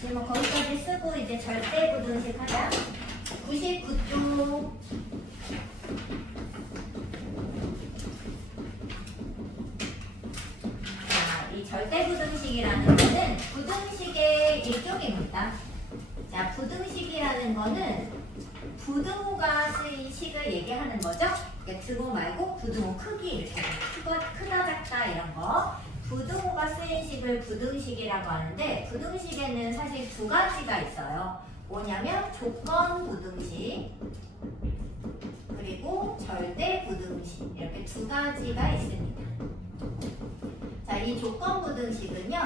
지금 뭐 거기까지 쓰고 이제 절대 부등식 하자. 99쪽. 자, 이 절대 부등식이라는 거는 부등식의 일종입니다. 자, 부등식이라는 거는 부등호가 쓰인 식을 얘기하는 거죠. 그러니까 등호 말고 부등호 크기 이렇게 크다 작다 이런 거. 부등호가 쓰인 식을 부등식이라고 하는데 부등식에는 사실 두 가지가 있어요. 뭐냐면 조건 부등식 그리고 절대 부등식 이렇게 두 가지가 있습니다. 자, 이 조건 부등식은요.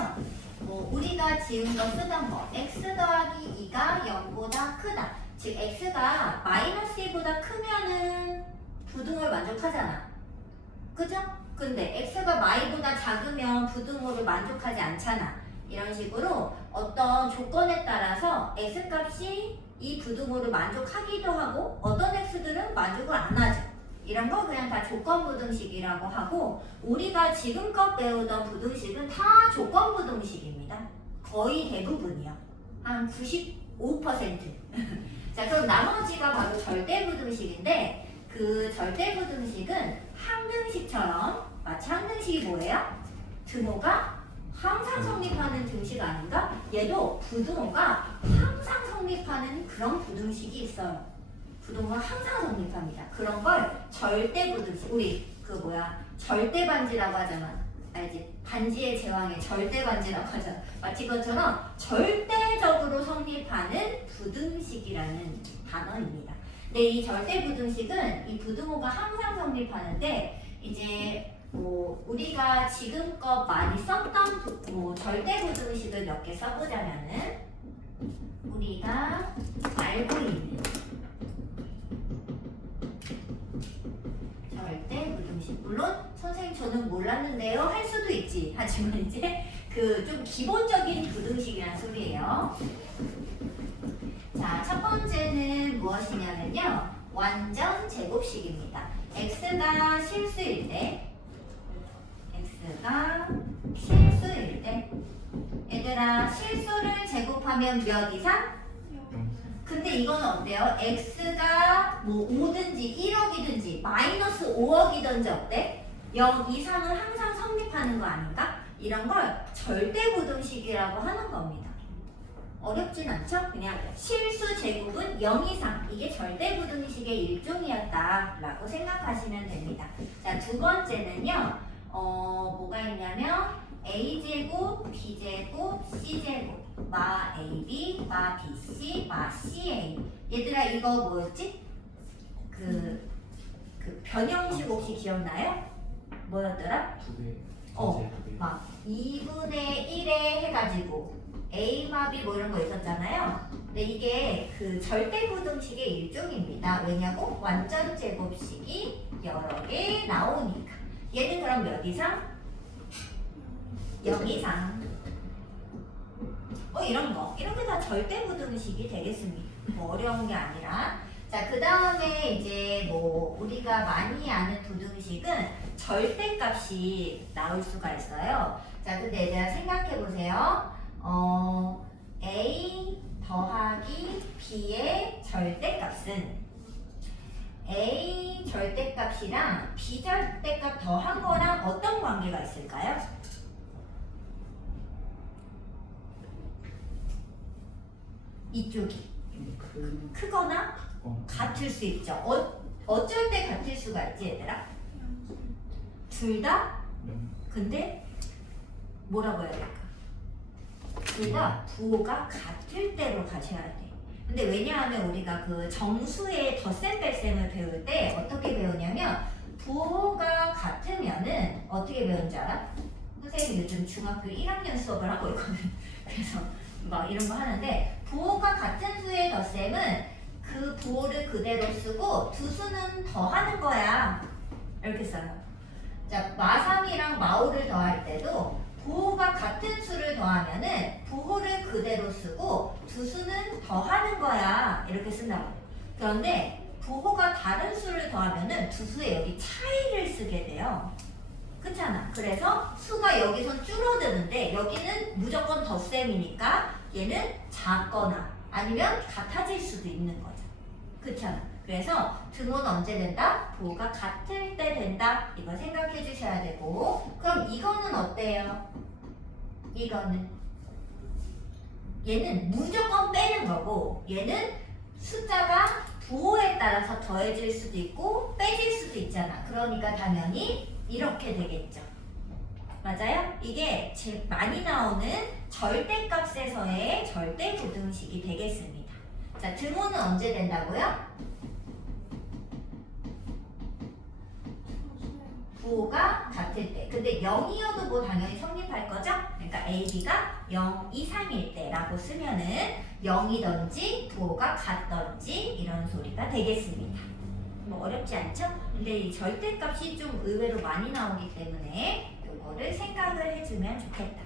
우리가 지금 거 쓰던 거 x 더하기 2가 0보다 크다. 즉 x가 마이너스 2보다 크면은 부등호를 만족하잖아. 그죠? 근데 x가 y보다 작으면 부등호를 만족하지 않잖아. 이런 식으로 어떤 조건에 따라서 x값이 이 부등호를 만족하기도 하고 어떤 x들은 만족을 안 하죠. 이런 거 그냥 다 조건 부등식이라고 하고 우리가 지금껏 배우던 부등식은 다 조건 부등식입니다. 거의 대부분이요. 한 95%. 자, 그럼 나머지가 바로 절대 부등식인데 그 절대 부등식은 항등식처럼 마치 항등식이 뭐예요? 등호가 항상 성립하는 등식 아닌가? 얘도 부등호가 항상 성립하는 그런 부등식이 있어요. 부등호가 항상 성립합니다. 그런 걸 절대 부등식. 우리 절대 반지라고 하잖아. 알지? 반지의 제왕의 절대 반지라고 하잖아. 마치 그것처럼 절대적으로 성립하는 부등식이라는 단어입니다. 근데 이 절대 부등식은 이 부등호가 항상 성립하는데 이제 우리가 지금껏 많이 썼던 절대 부등식을 몇 개 써보자면은 우리가 알고 있는 절대 부등식. 물론 선생님 저는 몰랐는데요 할 수도 있지. 하지만 이제 그 좀 기본적인 부등식이란 소리예요. 자, 첫 번째는 무엇이냐면요. 완전 제곱식입니다. x가 실수일 때 얘들아 실수를 제곱하면 몇 이상? 근데 이건 어때요? x가 5든지 1억이든지 마이너스 5억이든지 어때? 0 이상은 항상 성립하는 거 아닌가? 이런 걸 절대 부등식이라고 하는 겁니다. 어렵진 않죠? 그냥 실수 제곱은 0 이상 이게 절대 부등식의 일종이었다라고 생각하시면 됩니다. 자, 두 번째는요. 뭐가 있냐면 a제곱, b제곱, c제곱 마 ab, 마 bc, 마 ca. 얘들아 이거 뭐였지? 그 변형식 혹시 기억나요? 뭐였더라? 막 2분의 1에 해가지고 a 마 b 뭐 이런 거 있었잖아요. 근데 이게 그 절대 부등식의 일종입니다. 왜냐고? 완전 제곱식이 여러 개 나오니까. 얘는 그럼 몇 이상? 0 이상. 이런 게 다 절대 부등식이 되겠습니다. 뭐 어려운 게 아니라. 자, 그 다음에 이제 우리가 많이 아는 부등식은 절대값이 나올 수가 있어요. 자, 근데 얘들아 생각해 보세요. a 더하기 b의 절대값은 a 절대값이랑 b 절대값 더한 거랑 어떤 관계가 있을까요? 이쪽이 크거나 같을 수 있죠. 어쩔 때 같을 수가 있지 얘들아? 둘 다? 근데 뭐라고 해야 될까? 둘 다 부호가 같을 때로 가셔야 돼. 근데 왜냐하면 우리가 그 정수의 덧셈 뺄셈을 배울 때 어떻게 배우냐면 부호가 같으면은 어떻게 배운 줄 알아? 선생님이 요즘 중학교 1학년 수업을 하고 있거든. 그래서 막 이런 거 하는데 부호가 같은 수의 덧셈은 그 부호를 그대로 쓰고 두 수는 더하는 거야. 이렇게 써요. 자, 마3이랑 마5를 더할 때도 부호가 같은 수를 더하면은 부호를 그대로 쓰고 두 수는 더하는 거야. 이렇게 쓴다고. 그런데 부호가 다른 수를 더하면은 두 수의 여기 차이를 쓰게 돼요. 그렇잖아. 그래서 수가 여기선 줄어드는데 여기는 무조건 덧셈이니까 얘는 작거나 아니면 같아질 수도 있는 거죠. 그렇잖아. 그래서 등호는 언제 된다? 부호가 같을 때 된다. 이거 생각해 주셔야 되고, 그럼 이거는 어때요? 이거는 얘는 무조건 빼는 거고, 얘는 숫자가 부호에 따라서 더해질 수도 있고 빼질 수도 있잖아. 그러니까 당연히 이렇게 되겠죠. 맞아요? 이게 제일 많이 나오는 절대값에서의 절대부등식이 되겠습니다. 자, 등호는 언제 된다고요? 부호가 같을 때. 근데 0이어도 뭐 당연히 성립할 거죠? 그러니까 AB가 0 이상일 때라고 쓰면은 0이든지 부호가 같든지 이런 소리가 되겠습니다. 뭐 어렵지 않죠? 근데 이 절대값이 좀 의외로 많이 나오기 때문에 요거를 생각을 해주면 좋겠다.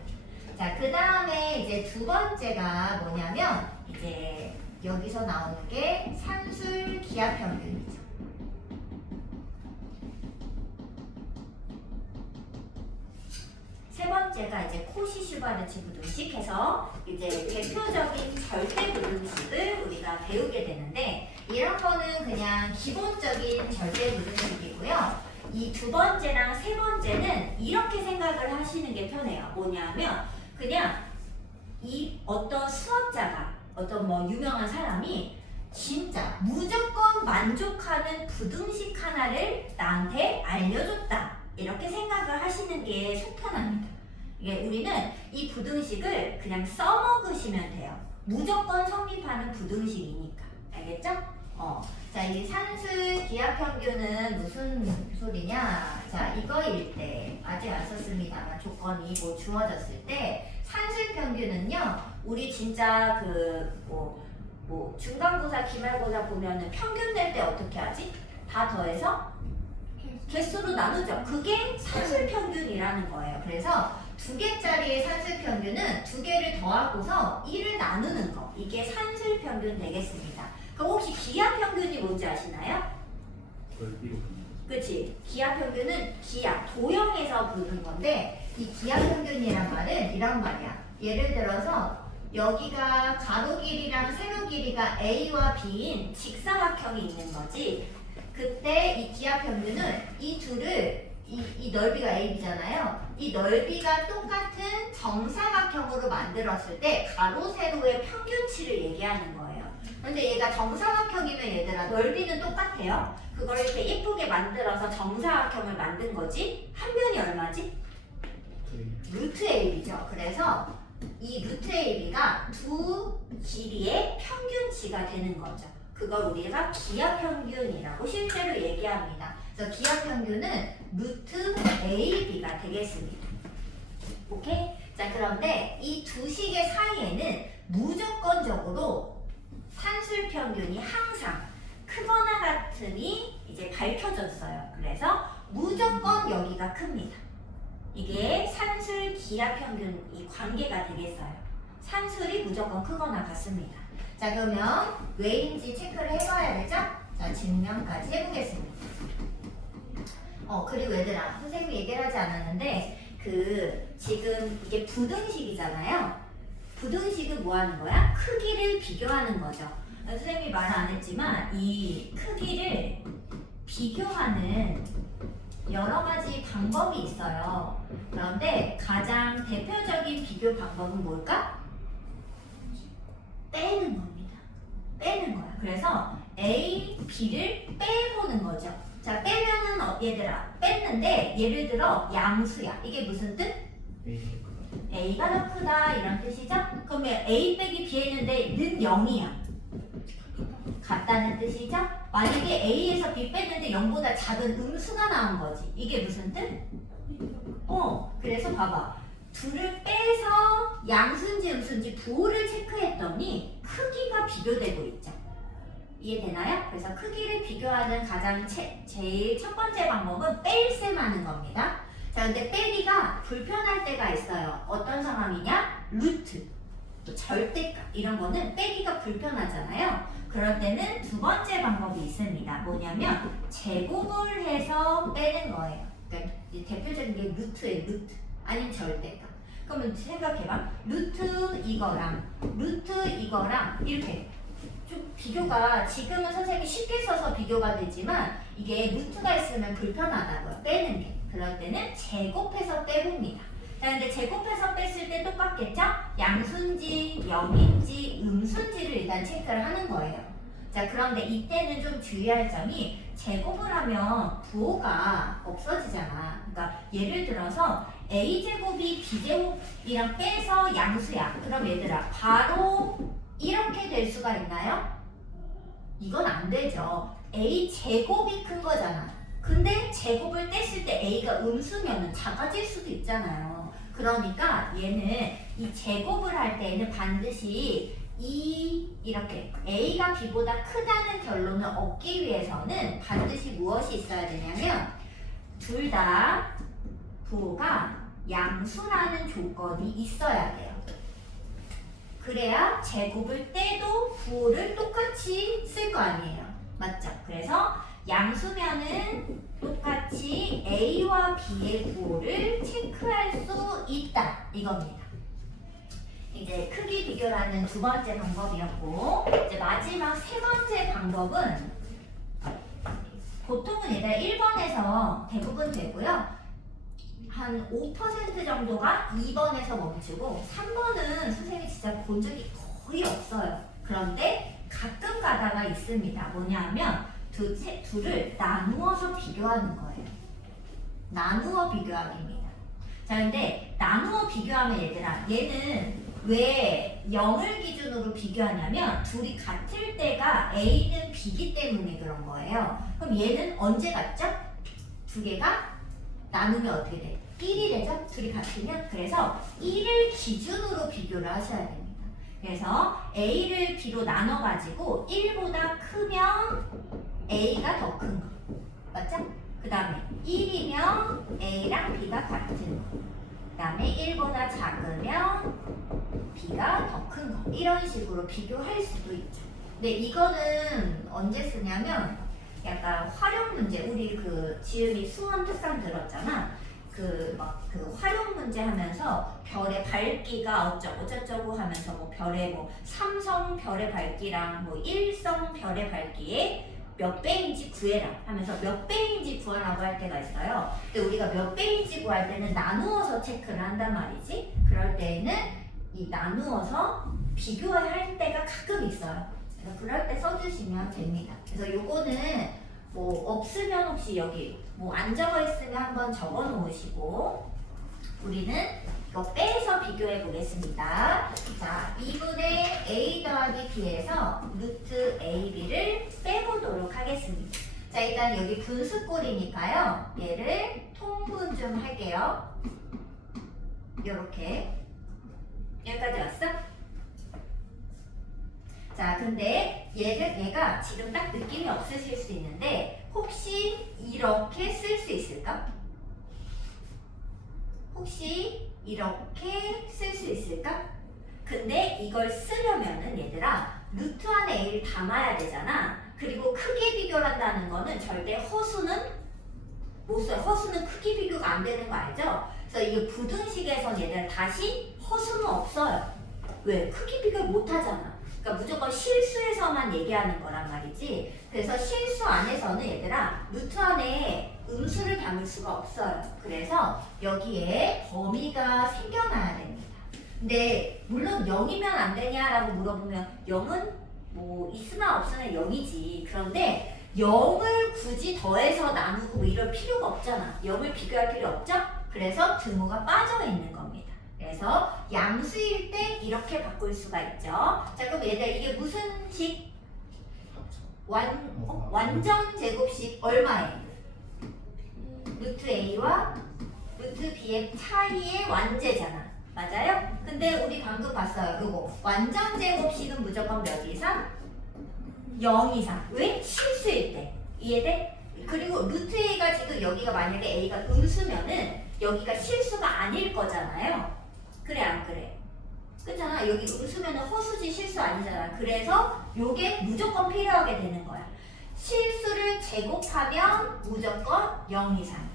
자, 그 다음에 이제 두 번째가 뭐냐면 이제 여기서 나오는 게 산술 기하평균이죠. 세 번째가 이제 코시-슈바르츠 부등식 해서 이제 대표적인 절대 부등식을 우리가 배우게 되는데, 이런 거는 그냥 기본적인 절대 부등식이고요. 이 두 번째랑 세 번째는 이렇게 생각을 하시는 게 편해요. 뭐냐면 그냥 이 어떤 수학자가 어떤 뭐 유명한 사람이 진짜 무조건 만족하는 부등식 하나를 나한테 알려줬다. 이렇게 생각을 하시는 게 속 편합니다. 이게 우리는 이 부등식을 그냥 써먹으시면 돼요. 무조건 성립하는 부등식이니까. 알겠죠? 자, 이 산술 기하평균은 무슨 소리냐? 자, 이거일 때 아직 안 썼습니다만 조건이 뭐 주어졌을 때 산술 평균은요, 우리 진짜 그 뭐 중간고사, 기말고사 보면은 평균 낼 때 어떻게 하지? 다 더해서 개수로 나누죠. 그게 산술평균이라는 거예요. 그래서 2개짜리의 산술평균은 2개를 더하고서 1을 나누는 거. 이게 산술평균 되겠습니다. 그럼 혹시 기하평균이 뭔지 아시나요? 그치? 기하평균은 기하, 도형에서 부르는 건데, 이 기하평균이란 말은 이런 말이야. 예를 들어서 여기가 가로 길이랑 세로 길이가 A와 B인 직사각형이 있는 거지. 그때 이 기하평균은 이 둘을 이 넓이가 AB잖아요. 이 넓이가 똑같은 정사각형으로 만들었을 때 가로 세로의 평균치를 얘기하는 거예요. 근데 얘가 정사각형이면 얘들아 넓이는 똑같아요. 그걸 이렇게 예쁘게 만들어서 정사각형을 만든 거지. 한 변이 얼마지? 루트 AB죠. 그래서 이 루트 AB가 두 길이의 평균치가 되는 거죠. 그걸 우리가 기하평균이라고 실제로 얘기합니다. 그래서 기하평균은 루트 AB가 되겠습니다. 오케이? 자, 그런데 이 두 식의 사이에는 무조건적으로 산술평균이 항상 크거나 같음이 이제 밝혀졌어요. 그래서 무조건 여기가 큽니다. 이게 산술 기하평균 이 관계가 되겠어요. 산술이 무조건 크거나 같습니다. 자, 그러면 왜인지 체크를 해봐야 되죠? 자, 증명까지 해보겠습니다. 그리고 얘들아, 선생님이 얘기를 하지 않았는데 지금 이게 부등식이잖아요. 부등식은 뭐 하는 거야? 크기를 비교하는 거죠. 선생님이 말 안 했지만 이 크기를 비교하는 여러 가지 방법이 있어요. 그런데 가장 대표적인 비교 방법은 뭘까? 빼는 겁니다. 빼는 거야. 그래서 A, B를 빼보는 거죠. 자, 빼면은 얘들아, 뺐는데 예를 들어 양수야. 이게 무슨 뜻? A가 더 크다 이런 뜻이죠? 그러면 A 빼기 B 했는데 는 0이야. 같다는 뜻이죠? 만약에 A에서 B 뺐는데 0보다 작은 음수가 나온 거지. 이게 무슨 뜻? 그래서 봐봐. 둘을 빼서 양수인지 음수인지 부호를 체크했더니 크기가 비교되고 있죠. 이해되나요? 그래서 크기를 비교하는 가장 제일 첫 번째 방법은 뺄셈 하는 겁니다. 자, 근데 빼기가 불편할 때가 있어요. 어떤 상황이냐? 루트, 절대값 이런 거는 빼기가 불편하잖아요. 그럴 때는 두 번째 방법이 있습니다. 뭐냐면 제곱을 해서 빼는 거예요. 그러니까 대표적인 게 루트예요. 루트 아니면 절대값. 그러면 생각해봐. 루트 이거랑 루트 이거랑 이렇게 좀 비교가 지금은 선생님이 쉽게 써서 비교가 되지만 이게 루트가 있으면 불편하다고요. 빼는 게. 그럴 때는 제곱해서 빼봅니다. 자, 근데 제곱해서 뺐을 때 똑같겠죠? 양수인지 영인지 음수인지를 일단 체크를 하는 거예요. 자, 그런데 이때는 좀 주의할 점이 제곱을 하면 부호가 없어지잖아. 그러니까 예를 들어서 a제곱이 b제곱이랑 빼서 양수야. 그럼 얘들아 바로 이렇게 될 수가 있나요? 이건 안 되죠. a제곱이 큰 거잖아. 근데 제곱을 뗐을 때 a가 음수면 작아질 수도 있잖아요. 그러니까 얘는 이 제곱을 할 때는 반드시 이렇게 a가 b보다 크다는 결론을 얻기 위해서는 반드시 무엇이 있어야 되냐면 둘 다 부호가 양수라는 조건이 있어야 돼요. 그래야 제곱을 떼도 부호를 똑같이 쓸 거 아니에요. 맞죠? 그래서 양수면은 똑같이 a와 b의 부호를 체크할 수 있다. 이겁니다. 이제 크기 비교라는 두 번째 방법이었고, 이제 마지막 세 번째 방법은 보통은 얘가 1번에서 대부분 되고요. 한 5% 정도가 2번에서 멈추고 3번은 선생님이 진짜 본 적이 거의 없어요. 그런데 가끔 가다가 있습니다. 뭐냐면 둘을 나누어서 비교하는 거예요. 나누어 비교하기입니다. 자, 근데 나누어 비교하면 얘들아, 얘는 왜 0을 기준으로 비교하냐면 둘이 같을 때가 A는 B이기 때문에 그런 거예요. 그럼 얘는 언제 같죠? 두 개가 나누면 어떻게 돼? 1이 되죠? 둘이 같으면. 그래서 1을 기준으로 비교를 하셔야 됩니다. 그래서 A를 B로 나눠가지고 1보다 크면 A가 더 큰 거. 맞죠? 그 다음에 1이면 A랑 B가 같은 거. 그 다음에 1보다 작으면 B가 더 큰 거. 이런 식으로 비교할 수도 있죠. 근데 이거는 언제 쓰냐면 약간 활용 문제. 우리 그 지음이 수원 특강 들었잖아. 그 활용 문제 하면서 별의 밝기가 어쩌고 하면서 뭐 별의 뭐 삼성 별의 밝기랑 뭐 일성 별의 밝기에 몇 배인지 구해라 하면서 몇 배인지 구하라고 할 때가 있어요. 근데 우리가 몇 배인지 구할 때는 나누어서 체크를 한단 말이지. 그럴 때는 이 나누어서 비교할 때가 가끔 있어요. 그래서 그럴 때 써주시면 됩니다. 그래서 요거는 뭐 없으면 혹시 여기 뭐 안 적어 있으면 한번 적어 놓으시고 우리는 이거 빼서 비교해 보겠습니다. 자, 2분의 a 더하기 b에서 루트 ab를 빼보도록 하겠습니다. 자, 일단 여기 분수꼴이니까요. 얘를 통분 좀 할게요. 요렇게 여기까지 왔어? 자, 근데 얘가 지금 딱 느낌이 없으실 수 있는데 혹시 이렇게 쓸 수 있을까? 혹시 이렇게 쓸 수 있을까? 근데 이걸 쓰려면은 얘들아 루트 안에 a를 담아야 되잖아. 그리고 크기 비교를 한다는 거는 절대 허수는 못 써요. 허수는 크기 비교가 안 되는 거 알죠? 그래서 이게 부등식에선 얘들아 다시 허수는 없어요. 왜? 크기 비교를 못 하잖아. 그러니까 무조건 실수에서만 얘기하는 거란 말이지. 그래서 실수 안에서는 얘들아 루트 안에 음수를 담을 수가 없어요. 그래서 여기에 범위가 생겨나야 됩니다. 근데 물론 0이면 안 되냐라고 물어보면 0은 뭐 있으나 없으나 0이지. 그런데 0을 굳이 더해서 나누고 뭐 이럴 필요가 없잖아. 0을 비교할 필요 없죠? 그래서 등호가 빠져 있는 겁니다. 그래서 양수일 때 이렇게 바꿀 수가 있죠. 자, 그럼 얘들 이게 무슨 식? 완전 제곱식 얼마예요? 루트 a와 루트 b의 차이의 완제잖아. 맞아요? 근데 우리 방금 봤어요. 이거 완전 제곱식은 무조건 몇 이상? 0 이상. 왜? 실수일 때. 이해돼? 그리고 루트 a가 지금 여기가 만약에 a가 음수면은 여기가 실수가 아닐 거잖아요. 그래 안 그래? 그렇잖아. 여기 음수면은 허수지 실수 아니잖아. 그래서 요게 무조건 필요하게 되는 거야. 실수를 제곱하면 무조건 0 이상이죠.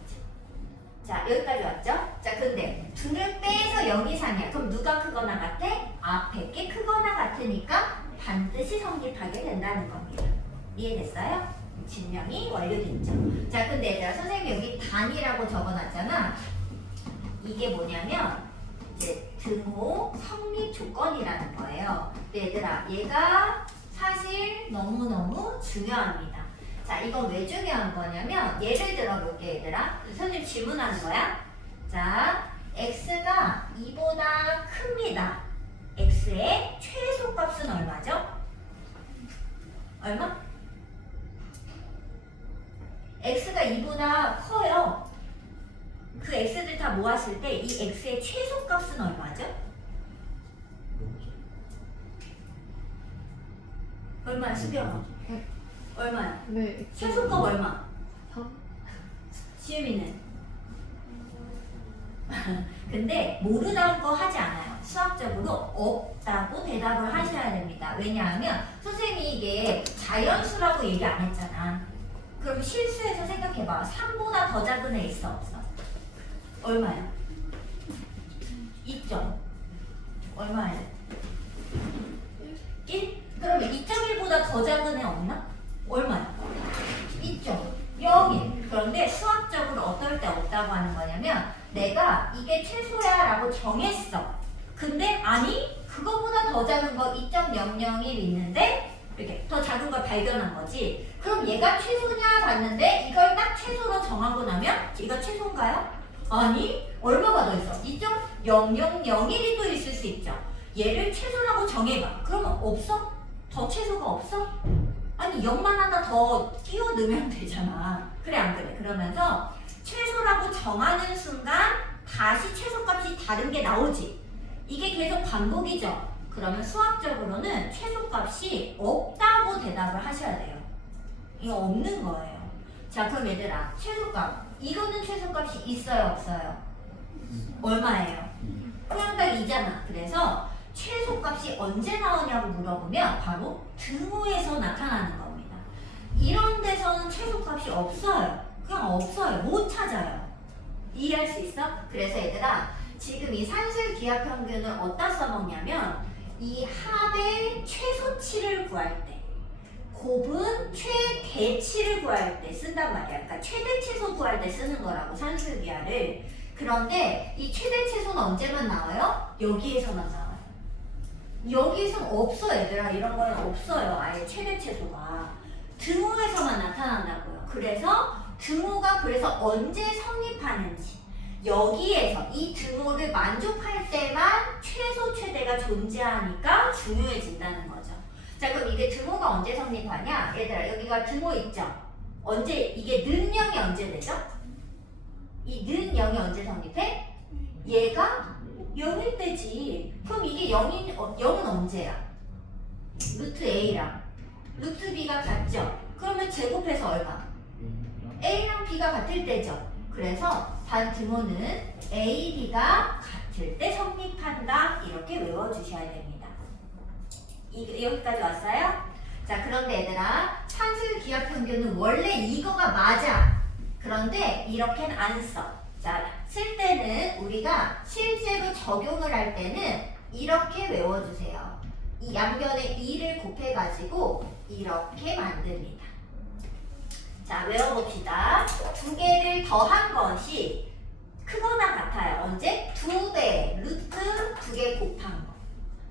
자, 여기까지 왔죠? 자, 근데 둘을 빼서 0 이상이야. 그럼 누가 크거나 같아? 앞에 게 크거나 같으니까 반드시 성립하게 된다는 겁니다. 이해됐어요? 증명이 완료됐죠. 자, 근데 얘들아, 선생님이 여기 단이라고 적어놨잖아. 이게 뭐냐면 이제 등호 성립 조건이라는 거예요. 근데 얘들아, 얘가 사실 너무너무 중요합니다. 자, 이건 왜 중요한 거냐면 예를 들어볼게 얘들아. 선생님 질문하는 거야. 자, x가 2보다 큽니다. x의 최소값은 얼마죠? 얼마? x가 2보다 커요. 그 x들 다 모았을 때 이 x의 최소값은 얼마죠? 얼마야, 수경아? 얼마야? 네. 최소값 얼마? 3? 지유미는? 근데 모르다는 거 하지 않아요. 수학적으로 없다고 대답을 하셔야 됩니다. 왜냐하면 선생님이 이게 자연수라고 얘기 안 했잖아. 그럼 실수해서 생각해봐. 3보다 더 작은 애 있어 없어? 얼마야? 2점. 얼마야? 1? 그러면 2.1보다 더 작은 애 없나? 얼마야? 2.01. 그런데 수학적으로 어떨 때 없다고 하는 거냐면 내가 이게 최소야 라고 정했어. 근데 아니 그거보다 더 작은 거 2.001 있는데 이렇게 더 작은 걸 발견한 거지. 그럼 얘가 최소냐 봤는데 이걸 딱 최소로 정하고 나면 이거 최소인가요? 아니 얼마가 더 있어? 2.0001이 또 있을 수 있죠. 얘를 최소라고 정해봐. 그러면 없어? 더 최소가 없어? 아니 0만 하나 더 끼워 넣으면 되잖아. 그래 안 그래? 그러면서 최소라고 정하는 순간 다시 최소값이 다른 게 나오지. 이게 계속 반복이죠. 그러면 수학적으로는 최소값이 없다고 대답을 하셔야 돼요. 이거 없는 거예요. 자, 그럼 얘들아, 최소값. 이거는 최소값이 있어요, 없어요? 얼마예요? 그냥 딱 2잖아. 그래서 최소값이 언제 나오냐고 물어보면 바로 등호에서 나타나는 겁니다. 이런 데서는 최소값이 없어요. 그냥 없어요. 못 찾아요. 이해할 수 있어? 그래서 얘들아, 지금 이 산술 기하 평균을 어디다 써먹냐면 이 합의 최소치를 구할 때, 곱은 최대치를 구할 때 쓴단 말이야. 그러니까 최대 최소 구할 때 쓰는 거라고 산술 기하를. 그런데 이 최대 최소는 언제만 나와요? 여기에서만 나와요. 여기선 없어 얘들아. 이런 거는 없어요. 아예 최대 최소가 등호에서만 나타난다고요. 그래서 등호가 그래서 언제 성립하는지 여기에서 이 등호를 만족할 때만 최소 최대가 존재하니까 중요해진다는 거죠. 자, 그럼 이게 등호가 언제 성립하냐? 얘들아, 여기가 등호 있죠? 언제, 이게 는 0이 언제 되죠? 이 는 0이 언제 성립해? 얘가 0일 때지. 그럼 이게 0은 언제야? 루트 A랑 루트 B가 같죠? 그러면 제곱해서 얼마? A랑 B가 같을 때죠. 그래서 반등호는 A, B가 같을 때 성립한다. 이렇게 외워주셔야 됩니다. 여기까지 왔어요? 자, 그런데 얘들아, 산술 기하 평균은 원래 이거가 맞아. 그런데 이렇게는 안 써. 자, 쓸 때는 우리가 실제로 적용을 할 때는 이렇게 외워주세요. 이 양변에 2를 곱해가지고 이렇게 만듭니다. 자, 외워봅시다. 두 개를 더한 것이 크거나 같아요. 언제? 2배, 루트 2개 곱한 거.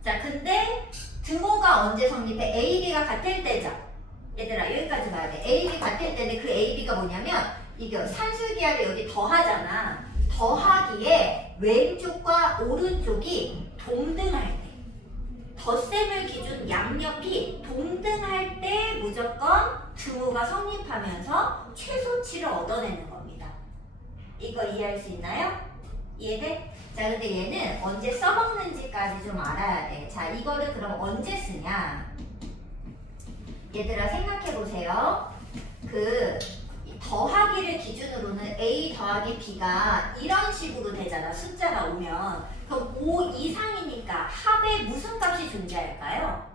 자, 근데 등호가 언제 성립해? A, B가 같을 때죠. 얘들아, 여기까지 봐야 돼. A, B 같을 때인데 그 A, B가 뭐냐면 이게 산술기하를 여기 더하잖아. 더하기에 왼쪽과 오른쪽이 동등할 때, 덧셈을 기준 양옆이 동등할 때 무조건 등호가 성립하면서 최소치를 얻어내는 겁니다. 이거 이해할 수 있나요? 이해돼? 자, 근데 얘는 언제 써먹는지까지 좀 알아야 돼. 자, 이거를 그럼 언제 쓰냐? 얘들아, 생각해보세요. 더하기를 기준으로는 A 더하기 B가 이런 식으로 되잖아. 숫자가 오면. 그럼 5 이상이니까 합에 무슨 값이 존재할까요?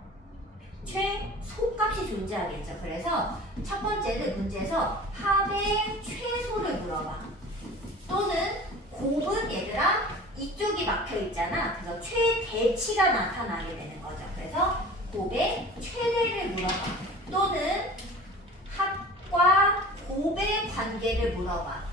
최소값이 존재하겠죠. 그래서 첫 번째는 문제에서 합의 최소를 물어봐. 또는 곱은 얘들아 이쪽이 막혀 있잖아. 그래서 최대치가 나타나게 되는 거죠. 그래서 곱의 최대를 물어봐. 또는 합과 곱의 관계를 물어봐.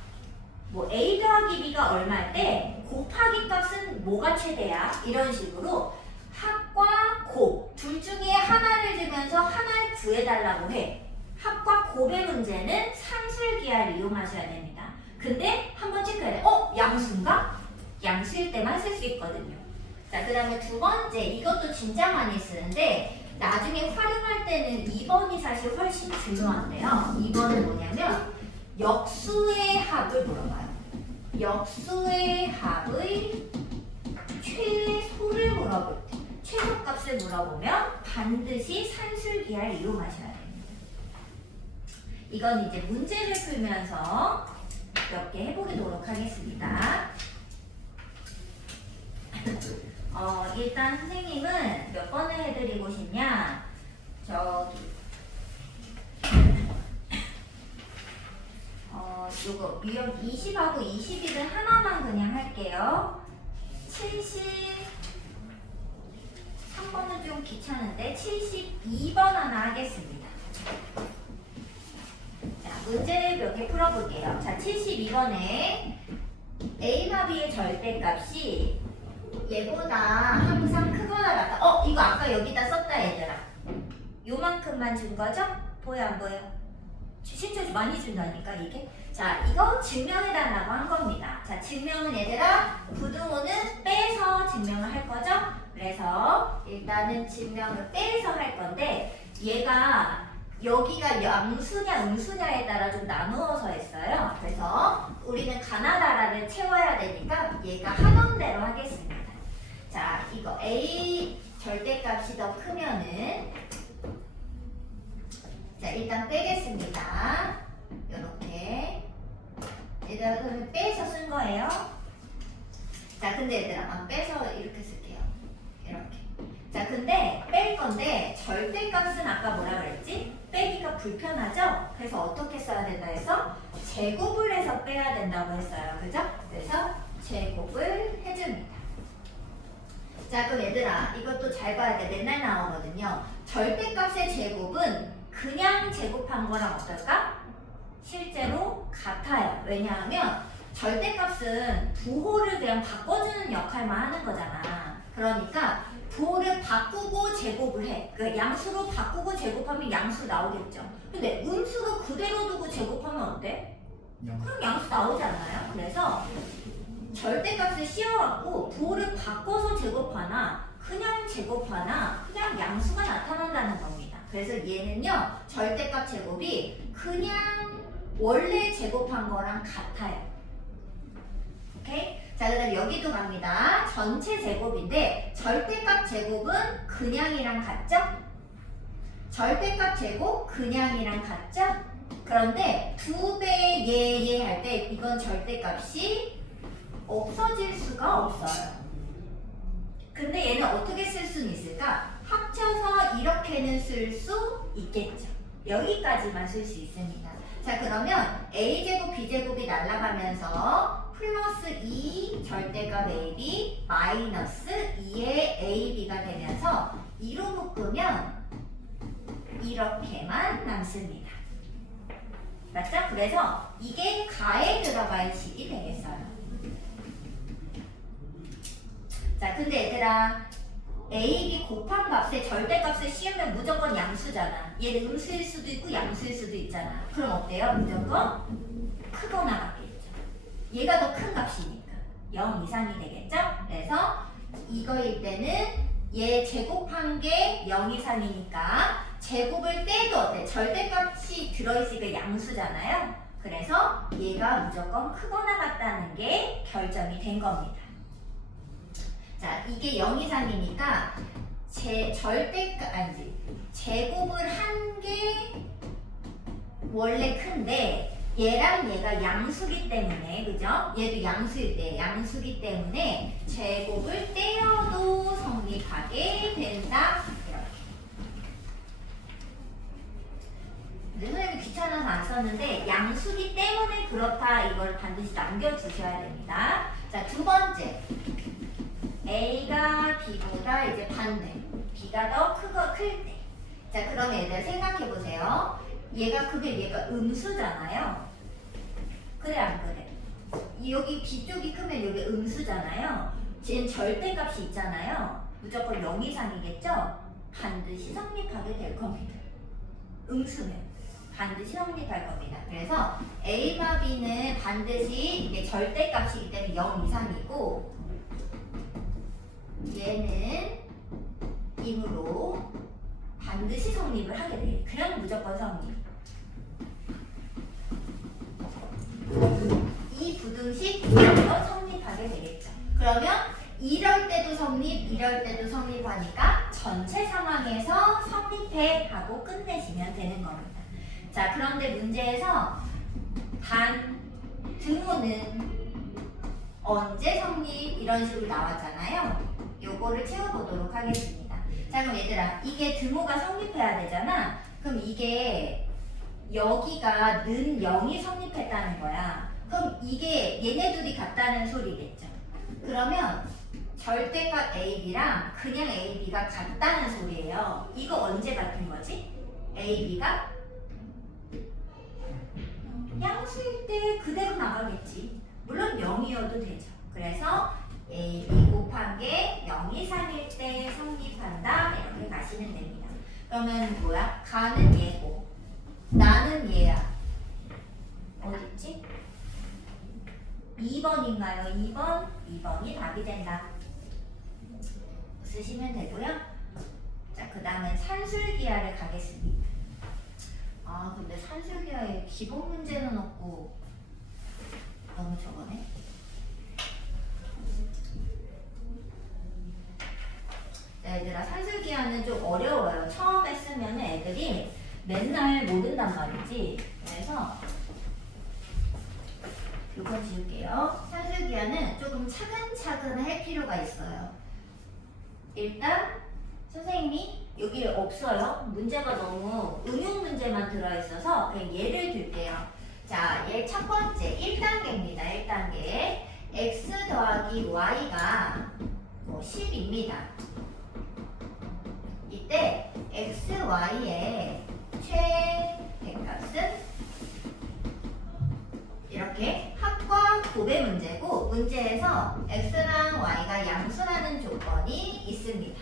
뭐 a 더하기 b가 얼마일 때 곱하기 값은 뭐가 최대야? 이런 식으로 합과 곱 둘 중에 하나를 주면서 하나를 구해달라고 해. 합과 곱의 문제는 상술기하를 이용하셔야 됩니다. 근데 한번 체크해야 돼. 양수인가? 양수일 때만 쓸 수 있거든요. 자, 그 다음에 두 번째, 이것도 진짜 많이 쓰는데 나중에 활용할 때는 2번이 사실 훨씬 중요한데요. 2번은 뭐냐면 역수의 합을 물어봐요. 역수의 합의 최소를 물어볼 때, 최소값을 물어보면 반드시 산술기하를 이용하셔야 됩니다. 이건 이제 문제를 풀면서 몇 개 해보도록 하겠습니다. 일단 선생님은 몇 번을 해드리고 싶냐? 요거 유형 20하고 21은 하나만 그냥 할게요. 73번은 좀 귀찮은데 72번 하나 하겠습니다. 자, 문제를 몇 개 풀어볼게요. 자, 72번에 A와 B의 절대값이 얘보다 항상 크거나 같다. 이거 아까 여기다 썼다 얘들아. 요만큼만 준 거죠? 보여 안 보여? 진짜 많이 준다니까 이게. 자, 이거 증명해달라고 한 겁니다. 자, 증명은 얘들아 부등호는 빼서 증명을 할 거죠? 그래서 일단은 증명을 빼서 할 건데 얘가 여기가 양수냐 음수냐에 따라 좀 나누어서 했어요. 그래서 우리는 가나다라를 채워야 되니까 얘가 하던 대로 하겠습니다. 자, 이거 A 절대값이 더 크면은 자, 일단 빼겠습니다. 요렇게 얘들아 그러면 빼서 쓴 거예요. 자, 근데 얘들아 빼서 이렇게 쓸게요. 이렇게. 자, 근데 뺄 건데 절대값은 아까 뭐라 그랬지? 빼기가 불편하죠? 그래서 어떻게 써야 된다 해서 제곱을 해서 빼야 된다고 했어요. 그죠? 그래서 제곱을 해줍니다. 자, 그럼 얘들아 이것도 잘 봐야 돼. 맨날 나오거든요. 절대값의 제곱은 그냥 제곱한 거랑 어떨까? 실제로 같아요. 왜냐하면 절대값은 부호를 그냥 바꿔주는 역할만 하는 거잖아. 그러니까 부호를 바꾸고 제곱을 해. 그 양수로 바꾸고 제곱하면 양수 나오겠죠. 근데 음수로 그대로 두고 제곱하면 어때? 그럼 양수 나오잖아요. 그래서 절대값을 씌워갖고 부호를 바꿔서 제곱하나 그냥 제곱하나 그냥 양수가 나타난다는 겁니다. 그래서 얘는요 절대값 제곱이 그냥 원래 제곱한 거랑 같아요. 오케이? 자, 그 다음 여기도 갑니다. 전체 제곱인데 절대값 제곱은 그냥이랑 같죠? 절대값 제곱 그냥이랑 같죠? 그런데 2배 얘 할 때 이건 절대값이 없어질 수가 없어요. 근데 얘는 어떻게 쓸 수는 있을까? 합쳐서 이렇게는 쓸 수 있겠죠. 여기까지만 쓸 수 있습니다. 자, 그러면 a제곱 b제곱이 날아가면서 플러스 2 절대값 ab 마이너스 2의 ab가 되면서 2로 묶으면 이렇게만 남습니다. 맞죠? 그래서 이게 가에 들어갈 식이 되겠어요. 자, 근데 얘들아 a, b 곱한 값에 절대값을 씌우면 무조건 양수잖아. 얘는 음수일 수도 있고 양수일 수도 있잖아. 그럼 어때요? 무조건 크거나 같겠죠. 얘가 더 큰 값이니까 0 이상이 되겠죠? 그래서 이거일 때는 얘 제곱한 게 0 이상이니까 제곱을 떼도 어때? 절대값이 들어있으니까 양수잖아요. 그래서 얘가 무조건 크거나 같다는 게 결정이 된 겁니다. 자, 이게 0 이상이니까 제곱을 한 게 원래 큰데 얘랑 얘가 양수기 때문에 그죠? 얘도 양수일 때 양수기 때문에 제곱을 떼어도 성립하게 된다. 이렇게. 근데 선생님이 귀찮아서 안 썼는데 양수기 때문에 그렇다 이걸 반드시 남겨주셔야 됩니다. 자, 두 번째. A가 B보다 이제 반대. B가 더 클 때. 자, 그럼 얘들 생각해 보세요. 얘가 음수잖아요. 그래 안 그래? 여기 B 쪽이 크면 여기 음수잖아요. 쟤는 절대값이 있잖아요. 무조건 0 이상이겠죠? 반드시 성립하게 될 겁니다. 음수는 반드시 성립할 겁니다. 그래서 A와 B는 반드시 이게 절대값이기 때문에 0 이상이고 얘는 임으로 반드시 성립을 하게 돼요. 그냥 무조건 성립. 이 부등식 이래서 성립하게 되겠죠. 그러면 이럴 때도 성립, 이럴 때도 성립하니까 전체 상황에서 성립해 하고 끝내시면 되는 겁니다. 자, 그런데 문제에서 등호는 언제 성립 이런 식으로 나왔잖아요. 요거를 채워보도록 하겠습니다. 자, 그럼 얘들아, 이게 등호가 성립해야 되잖아. 그럼 이게 여기가 는 0이 성립했다는 거야. 그럼 이게 얘네 둘이 같다는 소리겠죠. 그러면 절대값 AB랑 그냥 AB가 같다는 소리예요. 이거 언제 같은 거지? AB가 양수일 때 그대로 나가겠지. 물론 0이어도 되죠. 그래서 AB 곱한 게 0 이상일 때 성립한다. 이렇게 가시면 됩니다. 그러면 뭐야? 가는 얘고 나는 얘야. 어딨지? 2번인가요? 2번? 2번이 답이 된다. 쓰시면 되고요. 자, 그 다음은 산술기하를 가겠습니다. 아, 근데 산술기하에 기본 문제는 없고 너무 저거네. 자, 얘들아, 산술기하는 좀 어려워요. 처음에 쓰면 애들이 맨날 모른단 말이지. 그래서 이건 지울게요. 산술기하는 조금 차근차근 할 필요가 있어요. 일단 선생님이 여기 없어요. 문제가 너무 응용 문제만 들어있어서 그냥 예를 들게요. 자, 얘 첫 번째 1단계입니다. 1단계 x 더하기 y가 10입니다. 이때 x, y의 최대값은 이렇게 합과 곱의 문제고 문제에서 x랑 y가 양수라는 조건이 있습니다.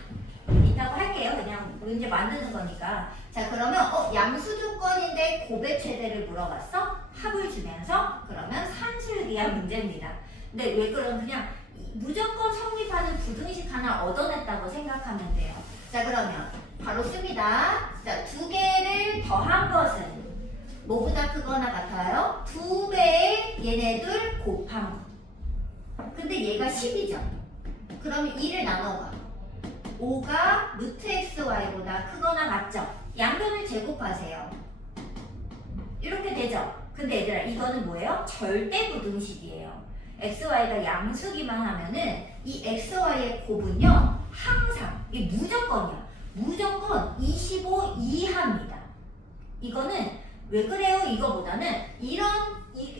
있다고 할게요. 그냥 문제 만드는 거니까. 자, 그러면 양수 조건인데 곱의 최대를 물어봤어? 합을 주면서 그러면 산술기하 문제입니다. 근데 왜 그냥 무조건 성립하는 부등식 하나 얻어냈다고 생각하면 돼요. 자, 그러면 바로 씁니다. 자, 두 개를 더한 것은 뭐보다 크거나 같아요? 2배의 얘네들 곱한 거. 근데 얘가 10이죠. 그러면 2를 나눠봐. 5가 루트 xy보다 크거나 같죠? 양변을 제곱하세요. 이렇게 되죠? 근데 얘들아, 이거는 뭐예요? 절대 부등식이에요. xy가 양수기만 하면은 이 xy의 곱은요 항상 이게 무조건이야. 무조건 25 이하입니다. 이거는 왜 그래요? 이거보다는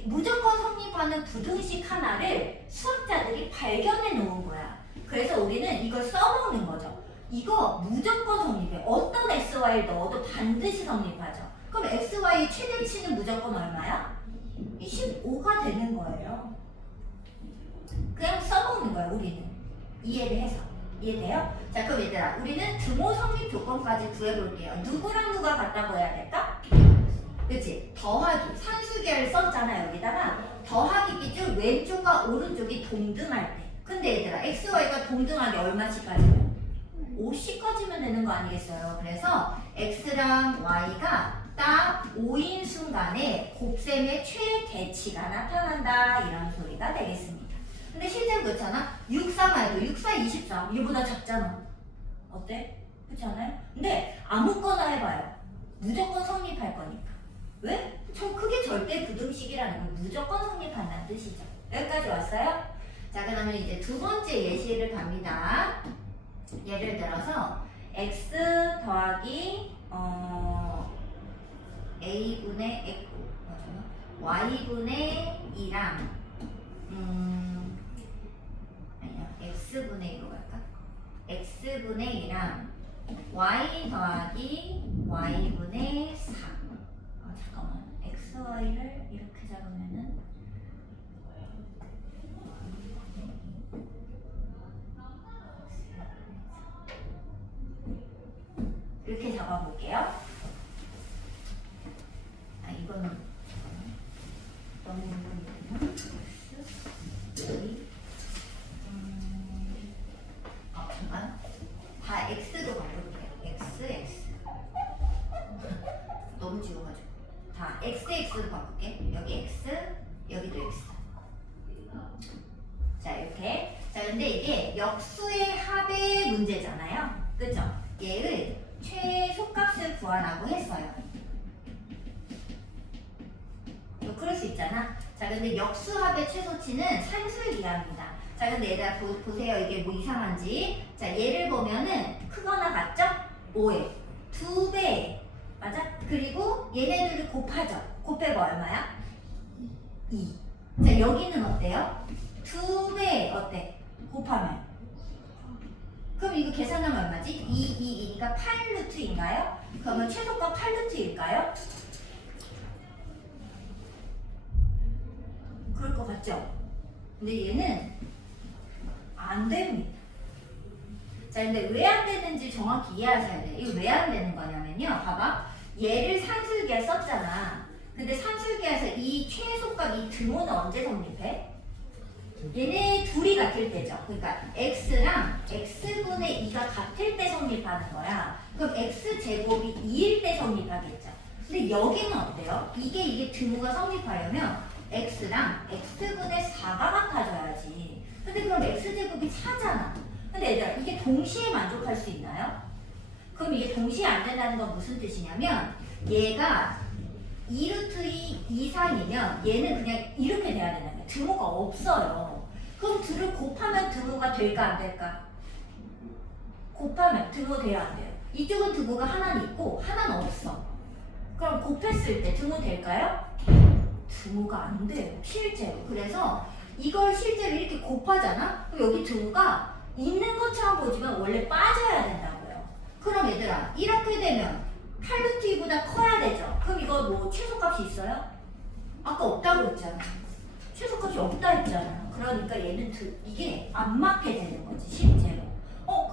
무조건 성립하는 부등식 하나를 수학자들이 발견해 놓은 거야. 그래서 우리는 이걸 써먹는 거죠. 이거 무조건 성립해. 어떤 xy를 넣어도 반드시 성립하죠. 그럼 xy 최대치는 무조건 얼마야? 25가 되는 거예요. 그냥 써먹는 거야, 우리는. 이해를 해서. 이해돼요? 자, 그럼 얘들아, 우리는 등호 성립 조건까지 구해볼게요. 누구랑 누가 같다고 해야 될까? 그치? 더하기. 산술계를 썼잖아, 여기다가. 더하기 기준 왼쪽과 오른쪽이 동등할 때. 근데 얘들아, xy가 동등하게 얼마씩 가지면? 50까지면 되는 거 아니겠어요? 그래서 x랑 y가 딱 5인 순간에 곱셈의 최대치가 나타난다. 이런 소리가 되겠습니다. 근데 실제로 그렇잖아? 6, 4 말고 6, 4, 23. 얘보다 작잖아. 어때? 그렇지 않아요? 근데 아무거나 해봐요. 무조건 성립할 거니까. 왜? 그게 절대 부등식이라는 건 무조건 성립한다는 뜻이죠. 여기까지 왔어요? 자, 그러면 이제 두 번째 예시를 갑니다. 예를 들어서 x 더하기 a분의 y분의 2랑 x분의 1로 갈까? x분의 1이랑 y 더하기 y분의 4. 잠깐만. x, y를 이렇게 잡으면은 이렇게 잡아볼게요. 이거는 너무 무리구나. x, y. 잠깐. 다 x로 바꿔볼게요. x. 너무 지워가지고. 다 x로 바꿀게. 여기 x, 여기도 x. 자, 이렇게. 자, 근데 이게 역수의 합의 문제잖아요. 그죠? 얘의 최소값을 구하라고 했어요. 그럴 수 있잖아. 자, 근데 역수합의 최소치는 산술기하입니다. 자, 근데 얘들아 보세요. 이게 뭐 이상한지. 자, 얘를 보면은 크거나 같죠? 5에 2배. 맞아? 그리고 얘네들을 곱하죠. 곱해봐 얼마야? 2. 자, 여기는 어때요? 2배 어때? 곱하면. 그럼 이거 계산하면 얼마지? 2가 8루트인가요? 그러면 최소값 8루트일까요? 그럴 것 같죠? 근데 얘는 안 됩니다. 자, 근데 왜 안 되는지 정확히 이해하셔야 돼요. 이거 왜 안 되는 거냐면요. 봐봐. 얘를 산술기에 썼잖아. 근데 산술기에서 이 최소값, 이 등호는 언제 성립해? 얘네 둘이 같을 때죠. 그러니까 x랑 x분의 2가 같을 때 성립하는 거야. 그럼 x제곱이 2일 때 성립하겠죠. 근데 여기는 어때요? 이게 등호가 성립하려면 x랑 x분의 4가 같아져야지. 근데 그럼 x제곱이 4잖아. 근데 얘들아 이게 동시에 만족할 수 있나요? 그럼 이게 동시에 안 된다는 건 무슨 뜻이냐면 얘가 2루트 2 이상이면 얘는 그냥 이렇게 돼야 된다는 거야. 등호가 없어요. 그럼 둘을 곱하면 등호가 될까 안 될까? 곱하면 등호 돼야 안 돼요. 이쪽은 등호가 하나는 있고 하나는 없어. 그럼 곱했을 때 등호 될까요? 등호가 안 돼요. 실제로. 그래서 이걸 실제로 이렇게 곱하잖아? 그럼 여기 등호가 있는 것처럼 보지만 원래 빠져야 된다고요. 그럼 얘들아 이렇게 되면 8루트 2보다 커야 되죠. 그럼 이거 뭐 최소값이 있어요? 아까 없다고 했잖아. 최소값이 없다 했잖아. 그러니까 얘는 이게 안 맞게 되는 거지 실제로.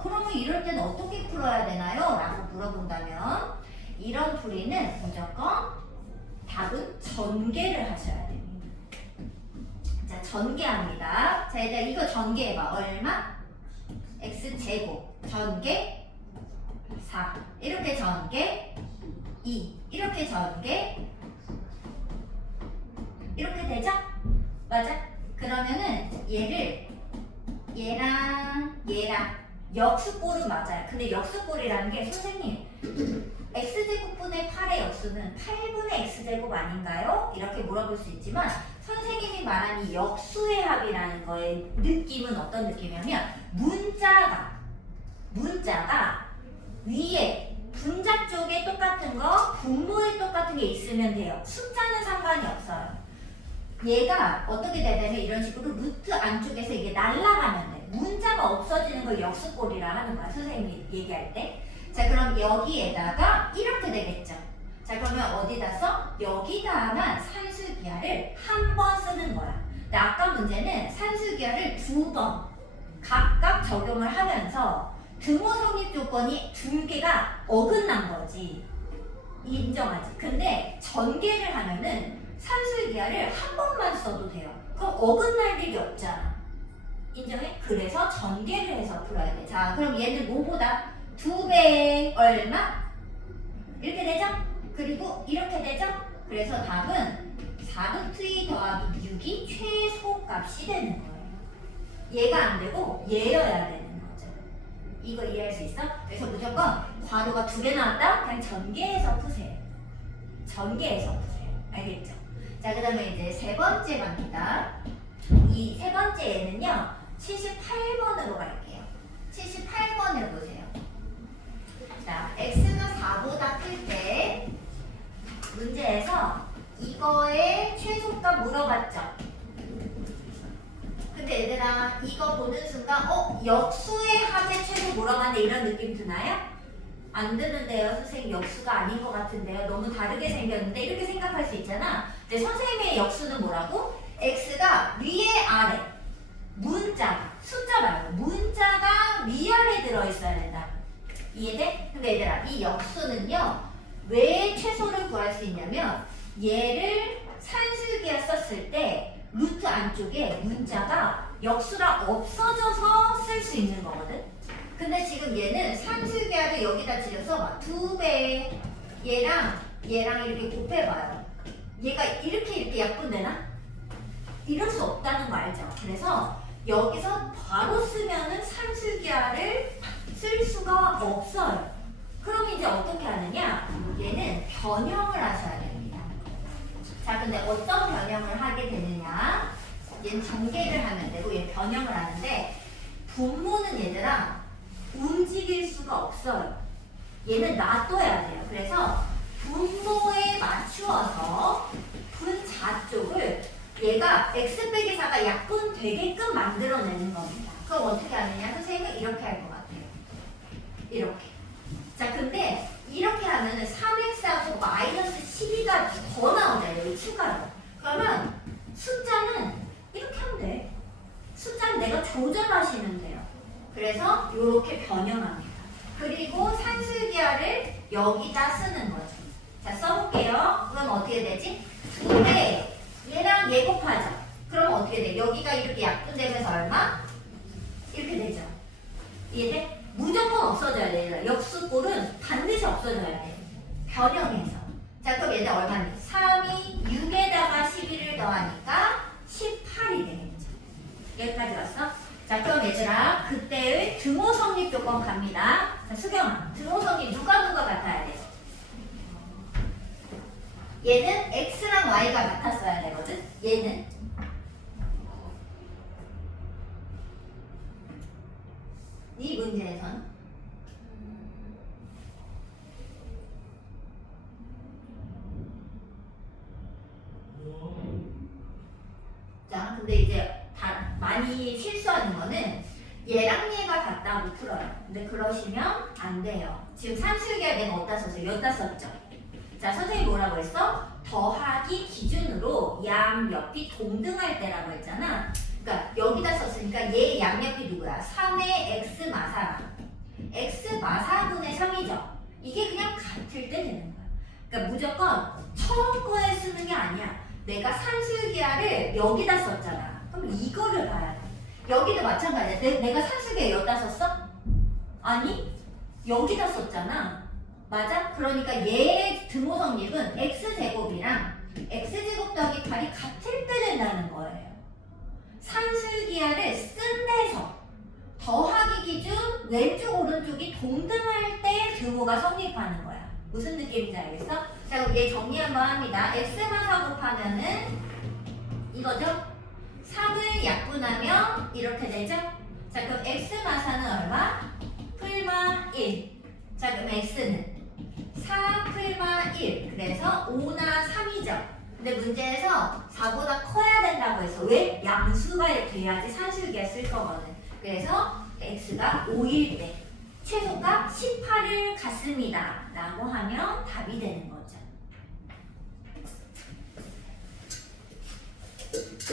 그러면 이럴 때는 어떻게 풀어야 되나요? 라고 물어본다면 이런 풀이는 무조건 답은 전개를 하셔야 됩니다. 자, 전개합니다. 자, 일단 이거 전개해봐. 얼마? x제곱 전개 4 이렇게 전개 2 이렇게 전개 이렇게 되죠? 맞아? 그러면은 얘랑 역수꼴은 맞아요. 근데 역수꼴이라는 게 선생님 x제곱분의 8의 역수는 8분의 x제곱 아닌가요? 이렇게 물어볼 수 있지만 선생님이 말한 이 역수의 합이라는 거의 느낌은 어떤 느낌이냐면 문자가 위에 분자 쪽에 똑같은 거 분모에 똑같은 게 있으면 돼요. 숫자는 상관이 없어요. 얘가 어떻게 되냐면 이런 식으로 루트 안쪽에서 이게 날아가면 돼. 문자가 없어지는 걸 역수꼴이라 하는 거야. 선생님이 얘기할 때. 자, 그럼 여기에다가 이렇게 되겠죠. 자, 그러면 어디다 써? 여기다만 산술기하를 한 번 쓰는 거야. 근데 아까 문제는 산술기하를 2번 각각 적용을 하면서 등호 성립 조건이 2개가 어긋난 거지. 인정하지. 근데 전개를 하면은 산술기하를 한 번만 써도 돼요. 그럼 어긋날 일이 없잖아. 인정해? 그래서 전개를 해서 풀어야 돼. 자, 그럼 얘는 뭐보다? 2배 얼마? 이렇게 되죠? 그리고 이렇게 되죠? 그래서 답은 4루트 2 더하기 6이 최소값이 되는 거예요. 얘가 안 되고 얘여야 되는 거죠. 이거 이해할 수 있어? 그래서 무조건 괄호가 2개 나왔다? 그냥 전개해서 푸세요. 전개해서 푸세요. 알겠죠? 자, 그 다음에 이제 세 번째 갑니다. 이 세 번째 얘는요 78번으로 갈게요. 78번을 보세요. 자, x가 4보다 클 때 문제에서 이거의 최소값 물어봤죠. 근데 얘들아 이거 보는 순간 역수의 합의 최소 뭐라고 하는데 이런 느낌 드나요? 안 드는데요. 선생님 역수가 아닌 것 같은데요. 너무 다르게 생겼는데 이렇게 생각할 수 있잖아. 근데 선생님의 역수는 뭐라고? x가 위에 아래 문자 숫자 말고 문자가 위아래 들어있어야 된다. 이해돼? 근데 얘들아 이 역수는요 왜 최소를 구할 수 있냐면 얘를 산술기하 썼을 때 루트 안쪽에 문자가 역수가 없어져서 쓸 수 있는 거거든. 근데 지금 얘는 산술기하를 여기다 지어서 막 2배 얘랑 이렇게 곱해봐요. 얘가 이렇게 약분되나? 이럴 수 없다는 거 알죠? 그래서 여기서 바로 쓰면은 산술기하를 쓸 수가 없어요. 그럼 이제 어떻게 하느냐? 얘는 변형을 하셔야 됩니다. 자, 근데 어떤 변형을 하게 되느냐? 얘는 전개를 하면 되고 얘 변형을 하는데 분모는 얘들아 움직일 수가 없어요. 얘는 놔둬야 돼요. 그래서 분모에 맞추어서 분자 쪽을 얘가 x 빼기 4가 약분되게끔 만들어내는 겁니다. 그럼 어떻게 하느냐? 선생님은 이렇게 할 것 같아요. 이렇게. 자, 근데 이렇게 하면은 3x하고 마이너스 12가 더 나오잖아요. 여기 추가로. 그러면 숫자는 이렇게 하면 돼. 숫자는 내가 조절하시면 돼요. 그래서 이렇게 변형합니다. 그리고 산술기하를 여기다 쓰는 거죠. 자, 써볼게요. 그럼 어떻게 되지? 2배 얘랑 얘 곱하자. 그럼 어떻게 돼? 여기가 이렇게 약분되면서 얼마? 이렇게 되죠. 이해돼? 무조건 없어져야 돼. 역수꼴은 반드시 없어져야 돼. 변형해서. 자, 그럼 얘는 얼마니? 3이 6에다가 12를 더하니까 18이 되겠죠. 여기까지 왔어? 자, 그럼 얘들아 그때의 등호 성립 조건 갑니다. 자, 수경아 등호 성립 누가 같아야 돼? 얘는 x랑 y가 같았어야 되거든. 얘는 이 문제에선 자, 근데 이제 다 많이 실수하는 거는 얘랑 얘가 같다고 풀어요. 근데 그러시면 안 돼요. 지금 산술기하 내가 어디다 썼어요? 여기다 썼죠. 자, 선생님이 뭐라고 했어? 더하기 기준으로 양옆이 동등할 때라고 했잖아. 그러니까 여기다 썼으니까 얘 양옆이 누구야? 3의 x 마사랑 x 마사분의 3이죠. 이게 그냥 같을 때 되는 거야. 그러니까 무조건 처음 거에 쓰는 게 아니야. 내가 산술기하를 여기다 썼잖아. 그럼 이거를 봐야 돼. 여기도 마찬가지야. 내가 산술기하 여기다 썼어? 아니, 여기다 썼잖아. 맞아? 그러니까 얘의 등호 성립은 x제곱이랑 x제곱 더하기 8이 같을 때 된다는 거예요. 산술기하를 쓴 데서 더하기 기준 왼쪽 오른쪽이 동등할 때 등호가 성립하는 거야. 무슨 느낌인지 알겠어? 자, 그럼 얘 정리 한번 합니다. x만 4 곱하면은 이거죠? 3을 약분하면 이렇게 되죠? 자, 그럼 x마사는 얼마? 풀마 1. 자, 그럼 x는 4 풀마 1. 그래서 5나 3이죠. 근데 문제에서 4보다 커야 된다고 해서 왜? 양수가 돼야지 산술기하 쓸 거거든. 그래서 x가 5일 때 최소가 18을 갖습니다. 라고 하면 답이 되는 거죠.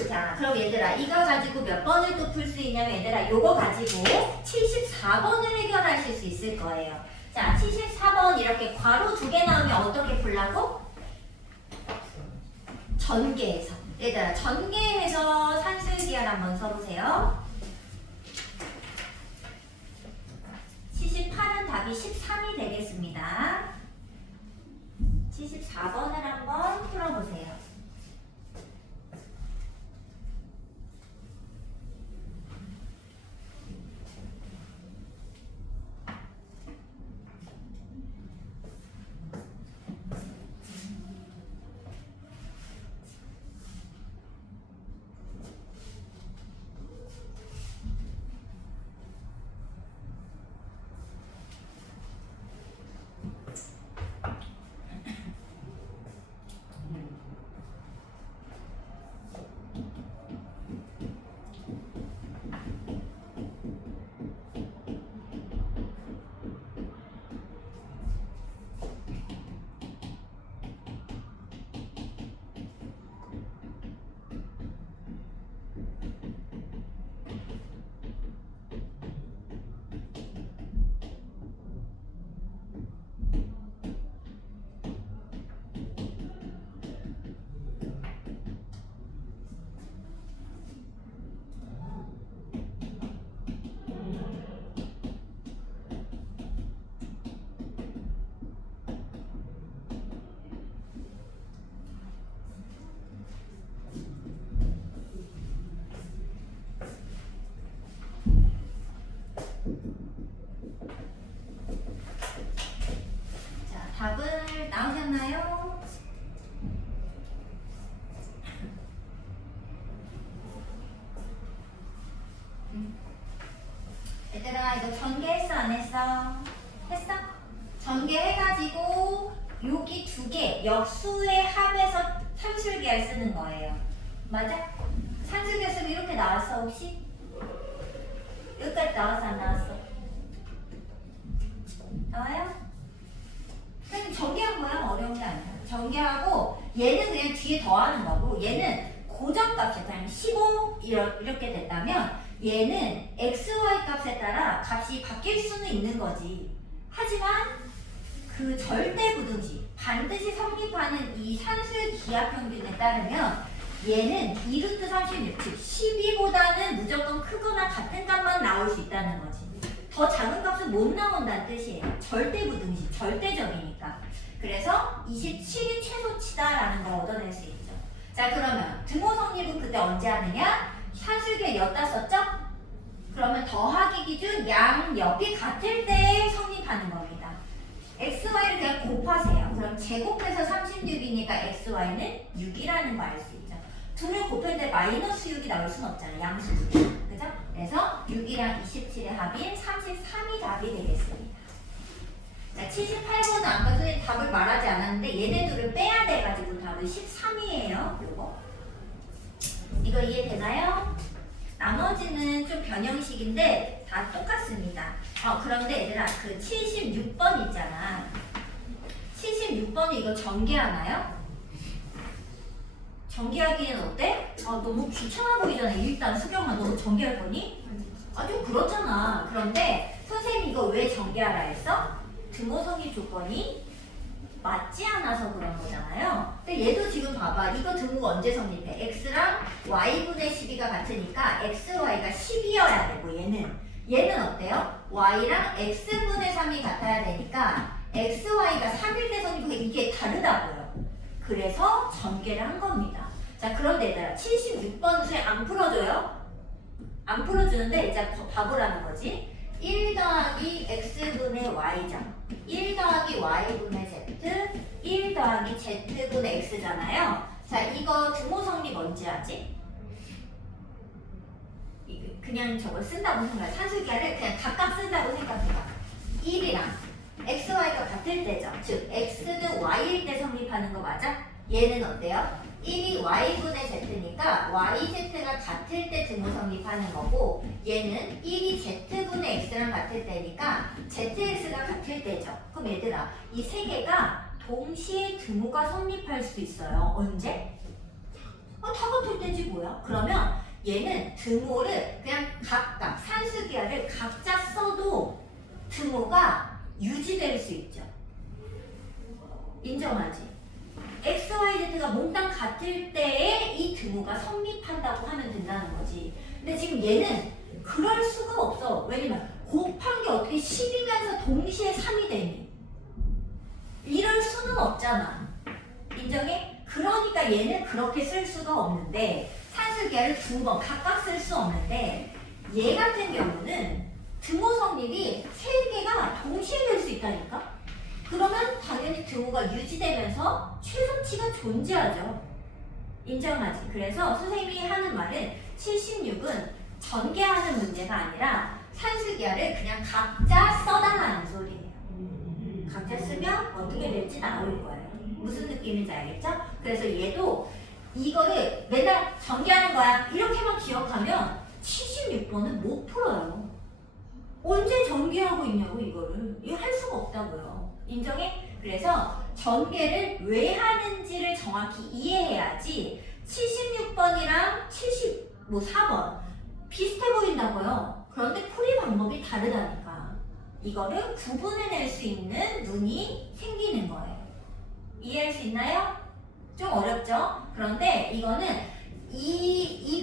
자, 그럼 얘들아 이거 가지고 몇 번을 또 풀 수 있냐면 얘들아 요거 가지고 74번을 해결하실 수 있을 거예요. 자, 74번 이렇게 괄호 2개 나오면 어떻게 풀라고? 전개해서. 얘들아 전개해서 산술기하를 한번 써보세요. 78은 답이 13이 되겠습니다. 74번을 한번 풀어보세요. 되나요? 얘들아 이거 전개했어 안 했어? 했어? 전개해가지고 여기 두 개 역수의 합에서 산술계를 쓰는 거예요. 맞아? 산술계 쓰면 이렇게 나왔어 혹시? 여기까지 나왔어 안 나왔어? 나와요? 그냥 전개한 거야. 어려운 게 아니야. 전개하고 얘는 그냥 뒤에 더하는 거고 얘는 고정값이 그냥 15 이렇게 됐다면 얘는 x, y 값에 따라 값이 바뀔 수는 있는 거지. 하지만 그 절대부등식 반드시 성립하는 이 산술 기하평균에 따르면 얘는 2루트 36, 즉 12보다는 무조건 크거나 같은 값만 나올 수 있다는 거지. 더 작은 값은 못 나온다는 뜻이에요. 절대부등식, 절대적이니까. 그래서 27이 최소치다라는 걸 얻어낼 수 있죠. 자 그러면 등호 성립은 그때 언제 하느냐? 산술계 엿다 썼죠? 그러면 더하기 기준 양 옆이 같을 때 성립하는 겁니다. x, y를 그냥 곱하세요. 그럼 제곱해서 36이니까 x, y는 6이라는 거 알 수 있죠. 둘을 곱했는데 마이너스 6이 나올 순 없잖아요. 양수 두 개. 그죠? 그래서 6이랑 27의 합인 33이 답이 되겠습니다. 자, 78번은 아까 선생님 답을 말하지 않았는데 얘네 둘을 빼야 돼가지고 답은 13이에요. 요거. 이거 이해되나요? 나머지는 좀 변형식인데 다 똑같습니다. 그런데 얘들아 그 76번 있잖아. 76번이 이거 전개하나요? 전개하기에는 어때? 너무 귀찮아 보이잖아. 일단 수경아 너 전개할 거니? 좀 그렇잖아. 그런데 선생님이 이거 왜 전개하라 했어? 등호 성립 조건이 맞지 않아서 그런 거잖아요. 근데 얘도 지금 봐봐. 이거 등호가 언제 성립해? x랑 y분의 12가 같으니까 x, y가 10이어야 되고 얘는 어때요? y랑 x분의 3이 같아야 되니까 x, y가 3일 때 성립하니까 이게 다르다고요. 그래서 전개를 한 겁니다. 자 그런데 얘들아 76번 선생님 안 풀어줘요? 안 풀어주는데 이제 봐보라는 거지. 1 더하기 x분의 y죠. 1 더하기 y분의 z, 1 더하기 z분의 x잖아요. 자, 이거 등호 성립 언제 하지? 그냥 저걸 쓴다고 생각해. 산술기하를 그냥 각각 쓴다고 생각해봐. 1이랑 x, y가 같을 때죠. 즉, x는 y일 때 성립하는 거 맞아? 얘는 어때요? 1이 y분의 z니까 yz가 같을 때 등호 성립하는 거고 얘는 1이 z분의 x랑 같을 때니까 zx가 같을 때죠. 그럼 얘들아 이 세 개가 동시에 등호가 성립할 수 있어요. 언제? 다 같을 때지 뭐야. 그러면 얘는 등호를 그냥 각각 산수기하를 각자 써도 등호가 유지될 수 있죠. 인정하지? x, y, z가 몽땅 같을 때에 이 등호가 성립한다고 하면 된다는 거지. 근데 지금 얘는 그럴 수가 없어. 왜냐면 곱한 게 어떻게 10이면서 동시에 3이 되니? 이럴 수는 없잖아. 인정해? 그러니까 얘는 그렇게 쓸 수가 없는데 산술계를 두 번 각각 쓸 수 없는데 얘 같은 경우는 등호 성립이 세 개가 동시에 될 수 있다니까? 그러면 당연히 등호가 유지되면서 최소치가 존재하죠. 인정하지? 그래서 선생님이 하는 말은 76은 전개하는 문제가 아니라 산술계를 그냥 각자 써달라는 소리예요. 각자 쓰면 어떻게 될지 나올 거예요. 무슨 느낌인지 알겠죠? 그래서 얘도 이거를 맨날 전개하는 거야. 이렇게만 기억하면 76번은 못 풀어요. 언제 전개하고 있냐고 이거를. 이거 할 수가 없다고요. 인정해? 그래서 전개를 왜 하는지를 정확히 이해해야지 76번이랑 74번 비슷해 보인다고요. 그런데 풀이 방법이 다르다니까. 이거를 구분해낼 수 있는 눈이 생기는 거예요. 이해할 수 있나요? 좀 어렵죠? 그런데 이거는 이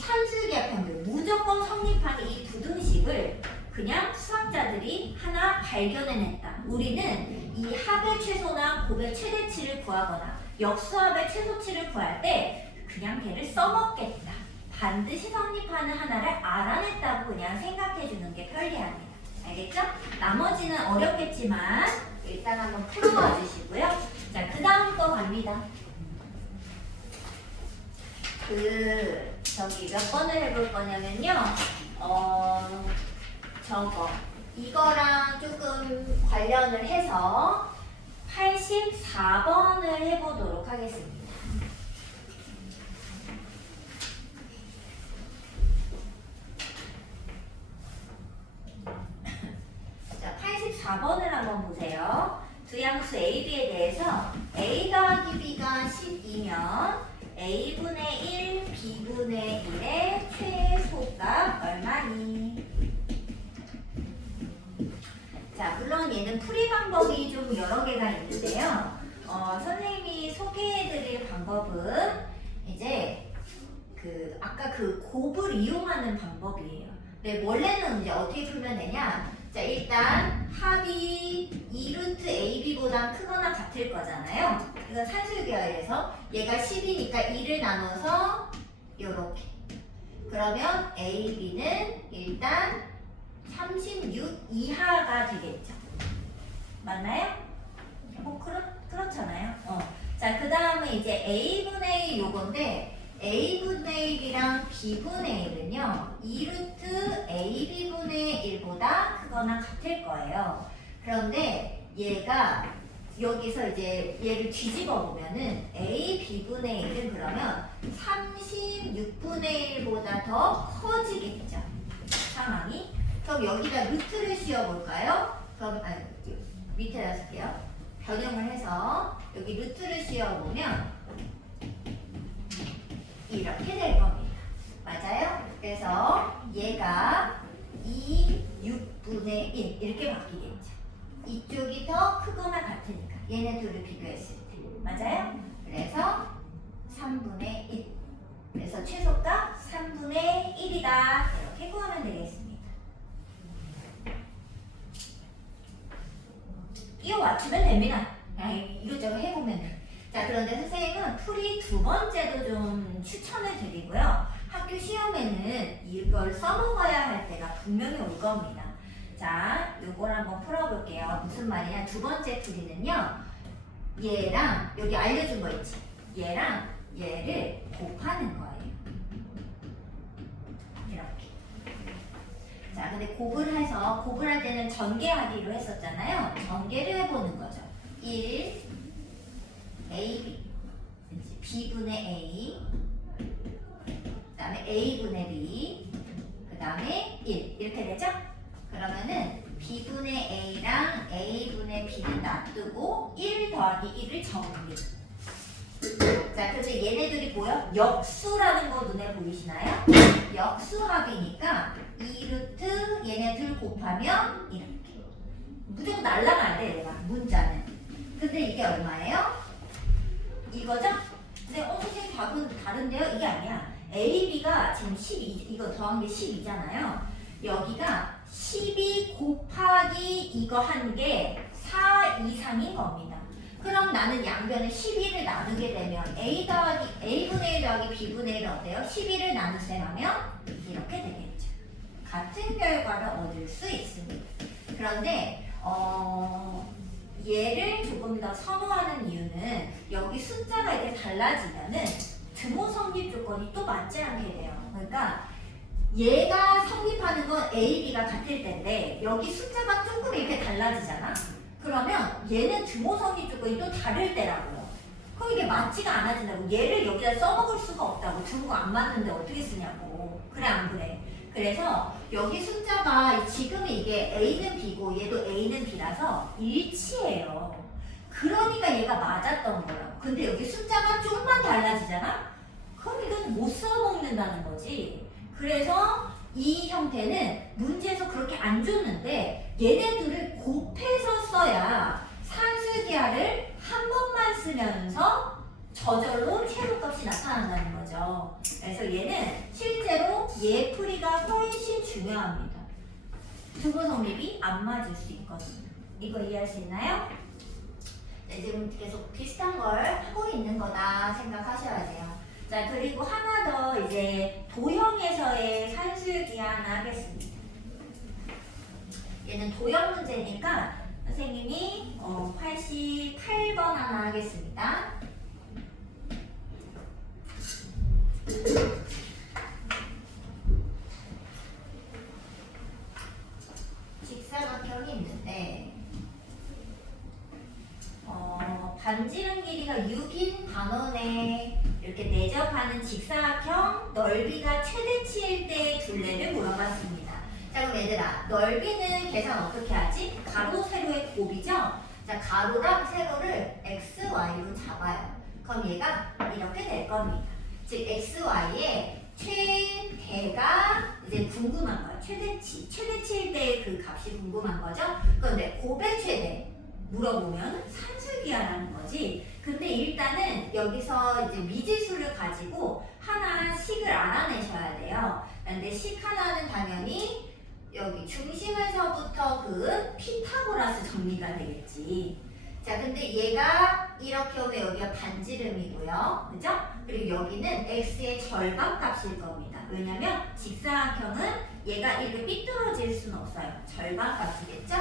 산술계합평균 무조건 성립하는 이 부등식을 그냥 수학자들이 하나 발견해냈다. 우리는 이 합의 최소나 곱의 최대치를 구하거나 역수합의 최소치를 구할 때 그냥 걔를 써먹겠다. 반드시 성립하는 하나를 알아냈다고 그냥 생각해주는 게 편리합니다. 알겠죠? 나머지는 어렵겠지만 일단 한번 풀어봐 주시고요. 자, 그 다음 거 갑니다. 저기 몇 번을 해볼 거냐면요. 저거. 이거랑 조금 관련을 해서 84번을 해보도록 하겠습니다. 자, 84번을 한번 보세요. 두 양수 A, B에 대해서 A 더하기 B가 10이면 A분의 1, B분의 1의 최소값 얼마니? 자, 물론 얘는 풀이 방법이 좀 여러 개가 있는데요. 선생님이 소개해드릴 방법은 이제 아까 곱을 이용하는 방법이에요. 근데 원래는 이제 어떻게 풀면 되냐? 자, 일단 합이 2루트 AB보다 크거나 같을 거잖아요. 그래서 산술계열에서 얘가 10이니까 2를 나눠서 요렇게. 그러면 AB는 일단 36 이하가 되겠죠. 맞나요? 그렇잖아요. 자, 그 다음에 이제 A분의 1 요건데 A분의 1이랑 B분의 1은요 2루트 AB분의 1보다 크거나 같을 거예요. 그런데 얘가 여기서 이제 얘를 뒤집어 보면은 AB분의 1은 그러면 36분의 1보다 더 커지겠죠. 상황이. 그럼 여기다 루트를 씌워볼까요? 그럼 밑에다 쓸게요. 변형을 해서 여기 루트를 씌워보면 이렇게 될 겁니다. 맞아요? 그래서 얘가 2, 6분의 1 이렇게 바뀌겠죠. 이쪽이 더 크거나 같으니까 얘네 둘을 비교했을 때. 맞아요? 그래서 3분의 1. 그래서 최소값 3분의 1이다. 이렇게 구하면 되겠습니다. 끼워 맞추면 됩니다. 이것저것 해보면. 자, 그런데 선생님은 풀이 두 번째도 좀 추천을 드리고요. 학교 시험에는 이걸 써먹어야 할 때가 분명히 올 겁니다. 자, 요걸 한번 풀어볼게요. 무슨 말이냐? 두 번째 풀이는요. 얘랑 여기 알려준 거 있지? 얘랑 얘를 곱하는 거예요. 이렇게. 자, 근데 곱을 할 때는 전개하기로 했었잖아요. 전개를 해보는 거죠. 1, AB, B분의 A, 그 다음에 A분의 B, 그 다음에 1. 이렇게 되죠? 그러면은 B분의 A랑 A분의 B를 놔두고 1 더하기 1을 정리. 자, 그런데 얘네들이 뭐야? 역수라는 거 눈에 보이시나요? 역수합이니까 2루트 얘네들 곱하면 이렇게. 무조건 날라가야 돼, 얘가. 문자는. 근데 이게 얼마예요? 이거죠? 근데 선생님 답은 다른데요? 이게 아니야. A, B가 지금 12, 이거 더한 게 12잖아요. 여기가 12 곱하기 이거 한 게 4 이상인 겁니다. 그럼 나는 양변에 12를 나누게 되면 A분의 1 더하기 B분의 1은 어때요? 12를 나누셈 하면 이렇게 되겠죠. 같은 결과를 얻을 수 있습니다. 그런데 얘를 조금 더 선호하는 이유는 여기 숫자가 이렇게 달라지면은 등호 성립 조건이 또 맞지 않게 돼요. 그러니까 얘가 성립하는 건 A, B가 같을 텐데 여기 숫자가 조금 이렇게 달라지잖아? 그러면 얘는 등호 성립 조건이 또 다를 때라고요. 그럼 이게 맞지가 않아진다고. 얘를 여기다 써먹을 수가 없다고. 등호가 안 맞는데 어떻게 쓰냐고. 그래 안 그래? 그래서 여기 숫자가 지금 이게 A는 B고 얘도 A는 B라서 일치해요. 그러니까 얘가 맞았던 거라고. 근데 여기 숫자가 좀만 달라지잖아? 그럼 이건 못 써먹는다는 거지. 그래서 이 형태는 문제에서 그렇게 안 줬는데 얘네들을 곱해서 써야 산술기하를 한 번만 쓰면서 저절로 최소값이 나타난다는 거죠. 그래서 얘는 실제로 얘 풀이가 훨씬 중요합니다. 등호 성립이 안 맞을 수 있거든요. 이거 이해할 수 있나요? 네, 지금 계속 비슷한 걸 하고 있는 거다 생각하셔야 돼요. 자, 그리고 하나 더 이제 도형에서의 산술기하 하겠습니다. 얘는 도형 문제니까 선생님이 88번 하나 하겠습니다. 직사각형이 있는데 반지름 길이가 6인 반원에 이렇게 내접하는 직사각형 넓이가 최대치일 때의 둘레를 물어봤습니다. 자, 그럼 얘들아, 넓이는 계산 어떻게 하지? 가로, 세로의 곱이죠? 자, 가로랑 세로를 x, y로 잡아요. 그럼 얘가 이렇게 될 겁니다. 즉, x, y의 최대가 이제 궁금한 거예요. 최대치일 때의 그 값이 궁금한 거죠? 그런데 곱의 최대 물어보면 산술기하라는 거지. 근데 일단은 여기서 이제 미지수를 가지고 하나씩을 알아내셔야 돼요. 근데 식 하나는 당연히 여기 중심에서부터 그은 피타고라스 정리가 되겠지. 자, 근데 얘가 이렇게 오면 여기가 반지름이고요. 그죠? 그리고 여기는 x의 절반 값일 겁니다. 왜냐면 직사각형은 얘가 이렇게 삐뚤어질 수는 없어요. 절반 값이겠죠?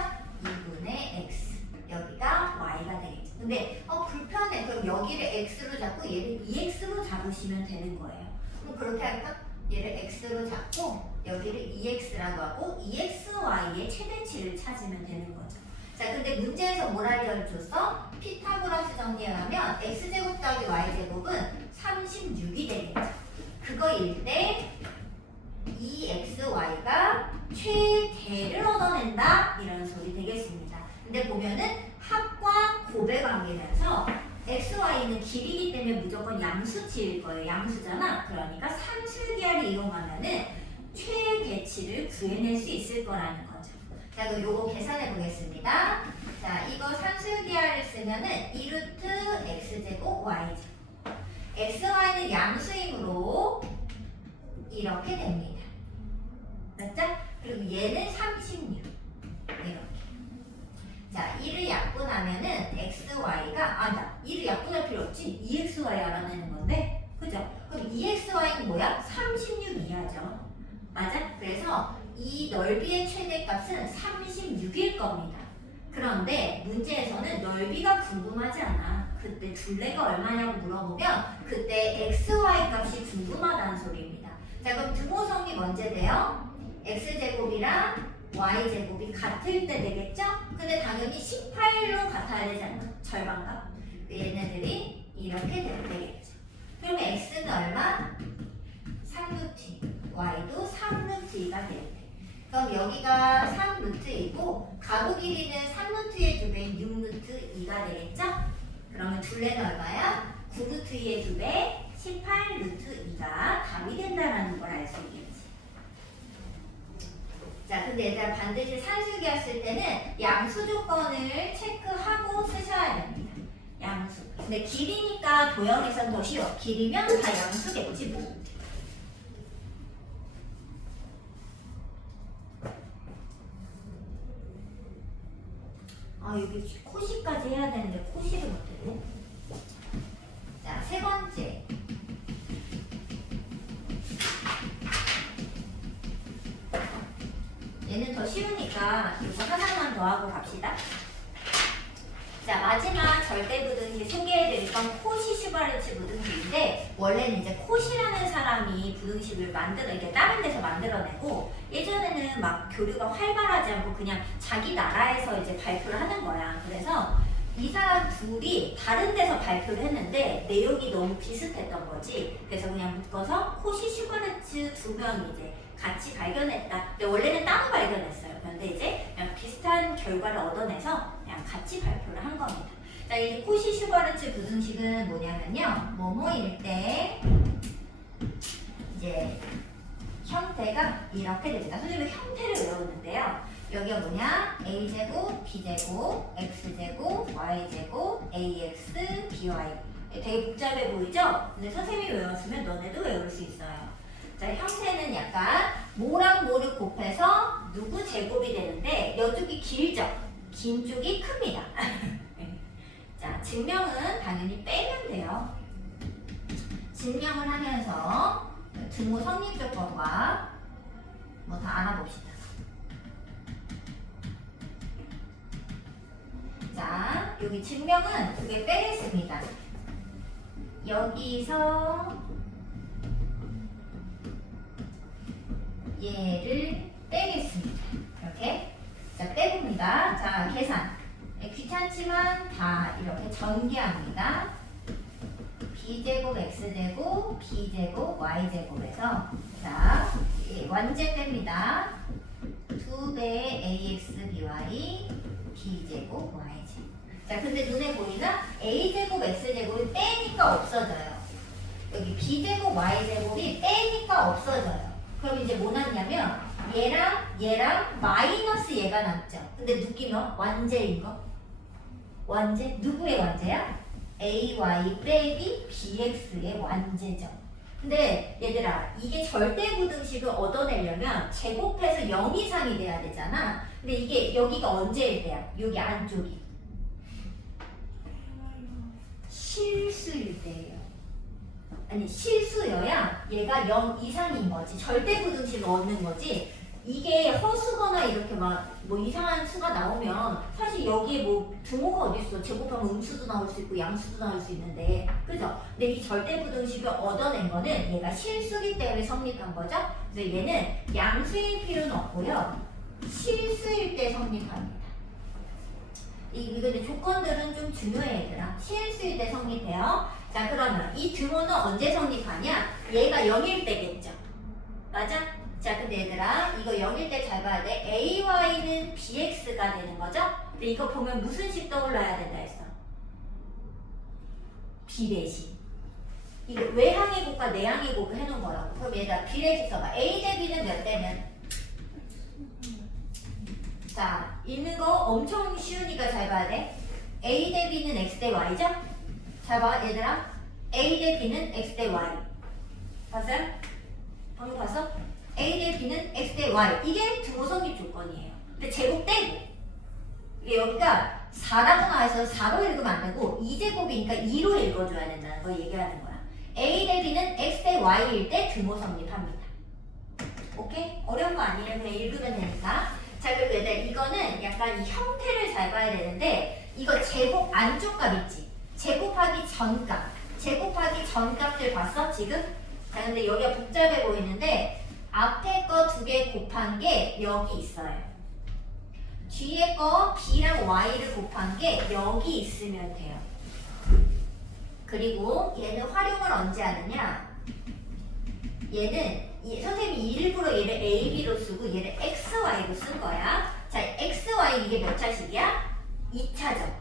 2분의 x. 여기가 y가 되겠죠. 근데 불편해. 그럼 여기를 x로 잡고 얘를 2x로 잡으시면 되는 거예요. 그럼 그렇게 할까? 얘를 x로 잡고 여기를 2x라고 하고 2xy의 최대치를 찾으면 되는 거죠. 자, 근데 문제에서 뭘 알려줬어? 피타고라스 정리하면 x제곱 더하기 y제곱은 36이 되겠죠. 그거일 때 2xy가 최대를 얻어낸다 이런 소리 되겠습니다. 근데 보면은 합과 곱의 관계면서 xy는 길이기 때문에 무조건 양수치일 거예요. 양수잖아. 그러니까 산술기하를 이용하면은 최대치를 구해낼 수 있을 거라는 거죠. 자, 그럼 요거 계산해 보겠습니다. 자, 이거 산술기하를 쓰면은 2루트 x제곱 y제곱. xy는 양수이므로 이렇게 됩니다. 맞죠? 그리고 얘는 36. 이렇게. 자, 2를 약분하면은 xy가 2를 약분할 필요 없지. 2xy 알아내는 건데. 그죠? 그럼 2xy는 뭐야? 36 이하죠. 맞아? 그래서 이 넓이의 최대값은 36일 겁니다. 그런데 문제에서는 넓이가 궁금하지 않아. 그때 둘레가 얼마냐고 물어보면 그때 xy 값이 궁금하다는 소리입니다. 자, 그럼 등호성이 언제 돼요? x제곱이랑 y제곱이 같을 때 되겠죠? 근데 당연히 18로 같아야 되지 않나? 절반값. 얘네들이 이렇게 되겠죠. 그러면 x는 얼마? 3루트, y도 3루트2가 될 때. 그럼 여기가 3루트이고 가로 길이는 3루트의 2배인 6루트2가 되겠죠? 그러면 둘레는 얼마야? 9루트2의 2배, 18루트2가 답이 된다는 걸 알 수 있겠지. 자, 근데 얘들아 반드시 산술기하 쓸 때는 양수 조건을 체크하고 쓰셔야 됩니다. 양수. 근데 길이니까 도형에선 더 쉬워. 길이면 다 양수겠지 뭐. 여기 코시까지 해야 되는데 코시를 못했네. 자, 세 번째. 얘는 더 쉬우니까 이거 하나만 더 하고 갑시다. 자, 마지막 절대부등식 소개해드릴 건 코시 슈바르츠 부등식인데 원래는 이제 코시라는 사람이 부등식을 이게 다른 데서 만들어내고 예전에는 막 교류가 활발하지 않고 그냥 자기 나라에서 이제 발표를 하는 거야. 그래서 이 사람 둘이 다른 데서 발표를 했는데 내용이 너무 비슷했던 거지. 그래서 그냥 묶어서 코시 슈바르츠 두 명이 이제 같이 발견했다. 근데 원래는 따로 발견했어요. 그런데 이제 그냥 비슷한 결과를 얻어내서 그냥 같이 발표를 한 겁니다. 자, 이 코시 슈바르츠 부등식은 뭐냐면요. 뭐뭐일 때 이제 형태가 이렇게 됩니다. 선생님은 형태를 외웠는데요. 여기가 뭐냐? a제곱, b제곱, x제곱, y제곱, ax, by. 되게 복잡해 보이죠? 근데 선생님이 외웠으면 너네도 외울 수 있어요. 자, 형태는 약간 뭐랑 뭐를 곱해서 누구 제곱이 되는데 이쪽이 길죠? 긴 쪽이 큽니다. 자, 증명은 당연히 빼면 돼요. 증명을 하면서 등호 성립 조건과 뭐 다 알아봅시다. 자, 여기 증명은 2개 빼겠습니다. 여기서 얘를 빼겠습니다. 이렇게. 자, 빼봅니다. 자, 계산. 귀찮지만 다 이렇게 전개합니다. b제곱 x제곱 b제곱 y제곱에서 자, 완제 뺍니다. 2배의 ax by b제곱 y제곱. 자, 근데 눈에 보이나? a제곱 x제곱이 빼니까 없어져요. 여기 b제곱 y제곱이 빼니까 없어져요. 그럼 이제 뭐 남냐면 얘랑 마이너스 얘가 남죠. 근데 느끼면 완제인 거. 완제? 누구의 완제야? ay 빼기 bx의 완제죠. 근데 얘들아, 이게 절대부등식을 얻어내려면 제곱해서 0 이상이 돼야 되잖아. 근데 이게 여기가 언제일 때야? 여기 안쪽이 실수일 때예요. 아니, 실수여야 얘가 0 이상인 거지. 절대부등식을 얻는 거지. 이게 허수거나 이렇게 막 뭐 이상한 수가 나오면 사실 여기에 뭐 등호가 어딨어. 제곱하면 음수도 나올 수 있고 양수도 나올 수 있는데, 그죠? 근데 이 절대부등식을 얻어낸 거는 얘가 실수기 때문에 성립한 거죠. 그래서 얘는 양수일 필요는 없고요, 실수일 때 성립합니다. 근데 조건들은 좀 중요해 얘들아. 실수일 때 성립해요. 자, 그러면 이 등호는 언제 성립하냐? 얘가 0일 때겠죠. 맞아? 자, 근데 얘들아, 이거 0일 때 잘 봐야 돼. ay는 bx가 되는 거죠? 근데 이거 보면 무슨 식 떠올라야 된다 했어? 비례식. 이거 외항의 곱과 내항의 곱을 해놓은 거라고. 그럼 얘들아, 비례식 써봐. a 대 b는 몇 대면? 자, 읽는 거 엄청 쉬우니까 잘 봐야 돼. a 대 b는 x 대 y죠? 잘 봐, 얘들아. a 대 b는 x 대 y. 봤어요? 방금 봤어? a 대 b는 x 대 y. 이게 등호 성립 조건이에요. 근데 제곱 떼고. 이게 여기가 4라고 나와서 4로 읽으면 안 되고 2제곱이니까 2로 읽어줘야 된다는 거 얘기하는 거야. a 대 b는 x 대 y일 때 등호 성립합니다. 오케이? 어려운 거 아니에요. 그냥 읽으면 되니까. 자, 그리고 얘들 이거는 약간 이 형태를 잘 봐야 되는데, 이거 제곱 안쪽 값 있지? 제곱하기 전 값. 제곱하기 전 값들 봤어? 지금? 자, 근데 여기가 복잡해 보이는데 앞에 거 2개 곱한 게 여기 있어요. 뒤에 거 b랑 y를 곱한 게 여기 있으면 돼요. 그리고 얘는 활용을 언제 하느냐? 얘는 선생님이 일부러 얘를 ab로 쓰고 얘를 xy로 쓴 거야. 자, xy 이게 몇 차식이야? 2차죠.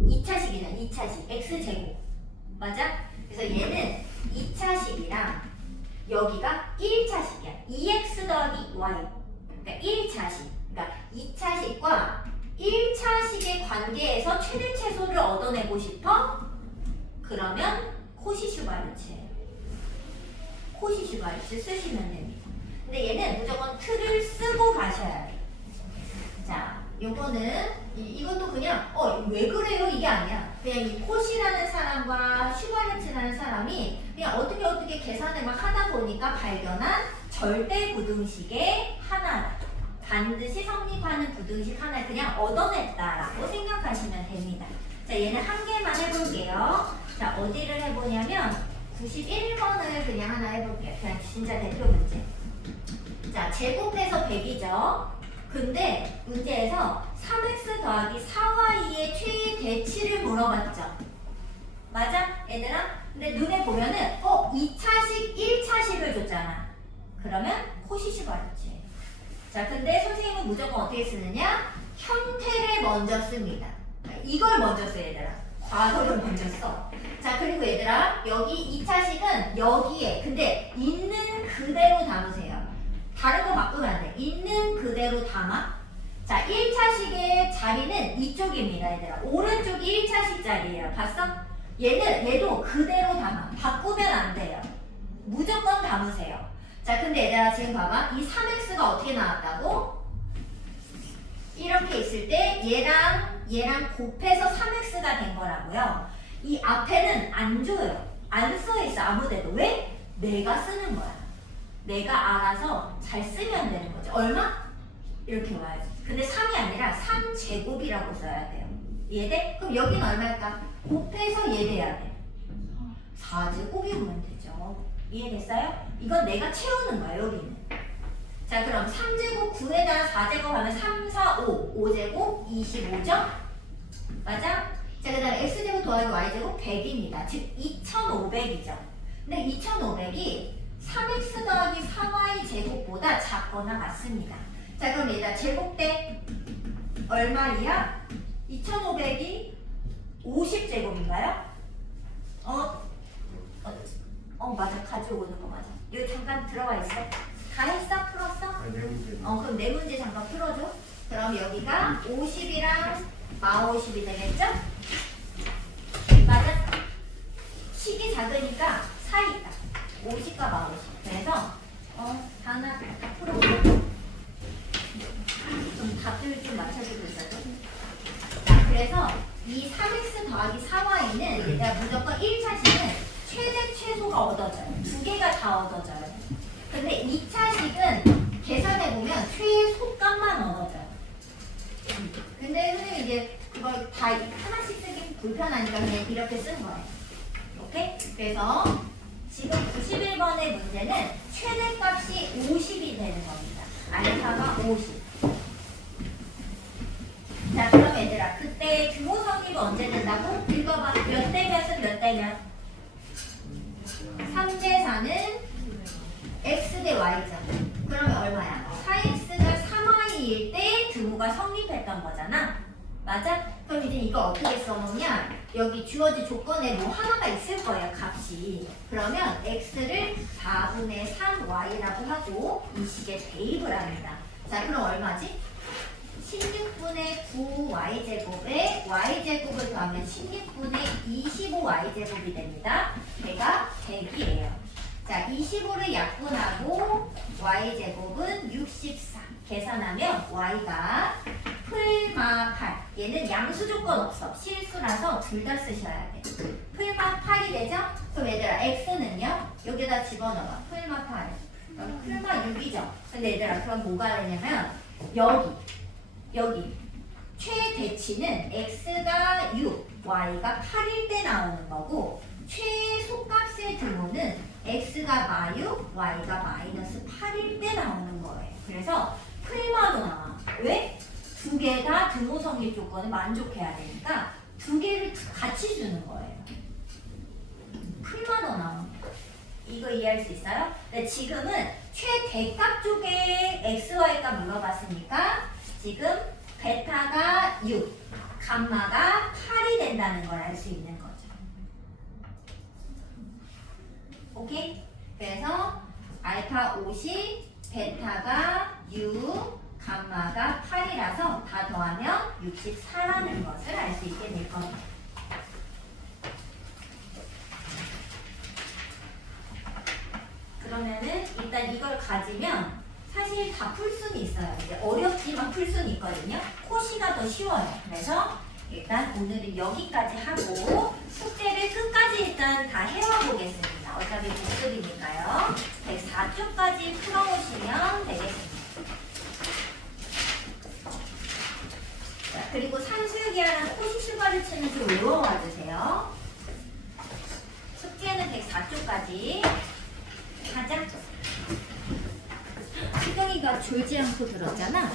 2차식이잖아. 2차식. x제곱. 맞아? 그래서 얘는 2차식이랑 여기가 1차식이야. 2x 더하기 y. 그러니까 1차식. 그러니까 2차식과 1차식의 관계에서 최대 최소를 얻어내고 싶어? 그러면 코시슈바르츠예요. 코시슈바르츠 쓰시면 됩니다. 근데 얘는 무조건 틀을 쓰고 가셔야 돼. 자, 요거는 이것도 그냥 왜 그래요? 이게 아니야. 그냥 이 코시라는 사람과 슈바르츠라는 사람이 그냥 어떻게 계산을 막 하다 보니까 발견한 절대 부등식의 하나, 반드시 성립하는 부등식 하나 그냥 얻어냈다라고 생각하시면 됩니다. 자, 얘는 한 개만 해볼게요. 자, 어디를 해보냐면 91번을 그냥 하나 해볼게요. 그냥 진짜 대표 문제. 자, 제곱해서 100이죠. 근데 문제에서 3x 더하기 4y의 최의 대치를 물어봤죠. 맞아? 얘들아? 근데 눈에 보면은 2차식, 1차식을 줬잖아. 그러면 코시슈바르츠. 자, 근데 선생님은 무조건 어떻게 쓰느냐? 형태를 먼저 씁니다. 이걸 먼저 써, 얘들아. 과거를 먼저 써. 자, 그리고 얘들아, 여기 2차식은 여기에 근데 있는 그대로 담으세요. 다른 거 바꾸면 안 돼. 있는 그대로 담아. 자, 1차식의 자리는 이쪽입니다, 얘들아. 오른쪽이 1차식 자리예요. 봤어? 얘도 그대로 담아. 바꾸면 안 돼요. 무조건 담으세요. 자, 근데 얘들아, 지금 봐봐. 이 3x가 어떻게 나왔다고? 이렇게 있을 때 얘랑 곱해서 3x가 된 거라고요. 이 앞에는 안 줘요. 안 써있어, 아무데도. 왜? 내가 쓰는 거야. 내가 알아서 잘 쓰면 되는 거죠. 얼마? 이렇게 와야지. 근데 3이 아니라 3제곱이라고 써야 돼요. 이해돼? 그럼 여기는 얼마일까? 곱해서 얘돼야 돼. 4제곱이면 되죠. 이해됐어요? 이건 내가 채우는 거야, 여기는. 자, 그럼 3제곱 9에다 4제곱 하면 3, 4, 5. 5제곱 25죠? 맞아? 자, 그 다음에 x제곱 더하기 y제곱 100입니다. 즉 2500이죠. 근데 2500이 3x 더하기 4y 제곱보다 작거나 같습니다. 자, 그럼 얘들아 제곱대 얼마이야? 2500이 50제곱인가요? 맞아. 가지고 오는 거 맞아. 여기 잠깐 들어가 있어. 다 했어? 풀었어? 네 문제. 그럼 네 문제 잠깐 풀어줘. 그럼 여기가 50이랑 -50이 되겠죠? 맞아? 식이 작으니까 사이다. 50과 -50. 그래서 하나 다 풀어줘. 좀 답들 좀 맞춰주고 있어줘. 자, 그래서 이 3x 더하기 4y는 얘가 무조건 1차식은 최대 최소가 얻어져요. 두 개가 다 얻어져요. 근데 2차식은 계산해보면 최소값만 얻어져요. 근데 선생님 이제 그걸 다 하나씩 쓰기 불편하니까 그냥 이렇게 쓴 거예요. 오케이? 그래서 지금 91번의 문제는 최대값이 50이 되는 겁니다. 알파가 50. 자, 그럼 얘들아 그때 규모 성립은 언제 된다고? 읽어봐. 몇 대 몇은 몇 대 몇? 3대 4는 x 대 y죠. 그러면 얼마야? 4x가 3y일 때 규모가 성립했던 거잖아. 맞아? 그럼 이제 이거 어떻게 써놓냐? 여기 주어진 조건에 뭐 하나가 있을 거예요, 값이. 그러면 x를 4분의 3y라고 하고 이 식에 대입을 합니다. 자, 그럼 얼마지? 16분의 9y제곱에 y제곱을 더하면 16분의 25y제곱이 됩니다. 걔가 100이에요. 자, 25를 약분하고 y제곱은 64. 계산하면 y가 풀마 8. 얘는 양수 조건 없어. 실수라서 둘 다 쓰셔야 돼. 풀마 8이 되죠? 그럼 얘들아 x는요? 여기다 집어넣어. 풀마 8. 그럼 풀마 6이죠? 근데 얘들아 그럼 뭐가 되냐면 여기 최대치는 x가 6, y가 8일 때 나오는 거고 최소값의 등호는 x가 -6, y가 -8일 때 나오는 거예요. 그래서 풀마로 나와. 왜? 두 개 다 등호 성립 조건을 만족해야 되니까 두 개를 같이 주는 거예요. 풀마로 나와. 이거 이해할 수 있어요? 근데 지금은 최대값 쪽에 x, y가 물어봤으니까 지금 베타가 6, 감마가 8이 된다는 걸 알 수 있는 거죠. 오케이? 그래서 알파 50, 베타가 6, 감마가 8이라서 다 더하면 64라는 것을 알 수 있게 될 겁니다. 그러면은 일단 이걸 가지면 사실 다 풀 수는 있어요. 이제 어렵지만 풀 수는 있거든요. 코시가 더 쉬워요. 그래서 일단 오늘은 여기까지 하고 숙제를 끝까지 일단 다 해와 보겠습니다. 어차피 복습이니까요. 104쪽까지 풀어오시면 되겠습니다. 자, 그리고 산수유기하는 코시 추가를 치는 줄 외워와 주세요. 숙제는 104쪽까지 가자. 수경이가 졸지 않고 들었잖아.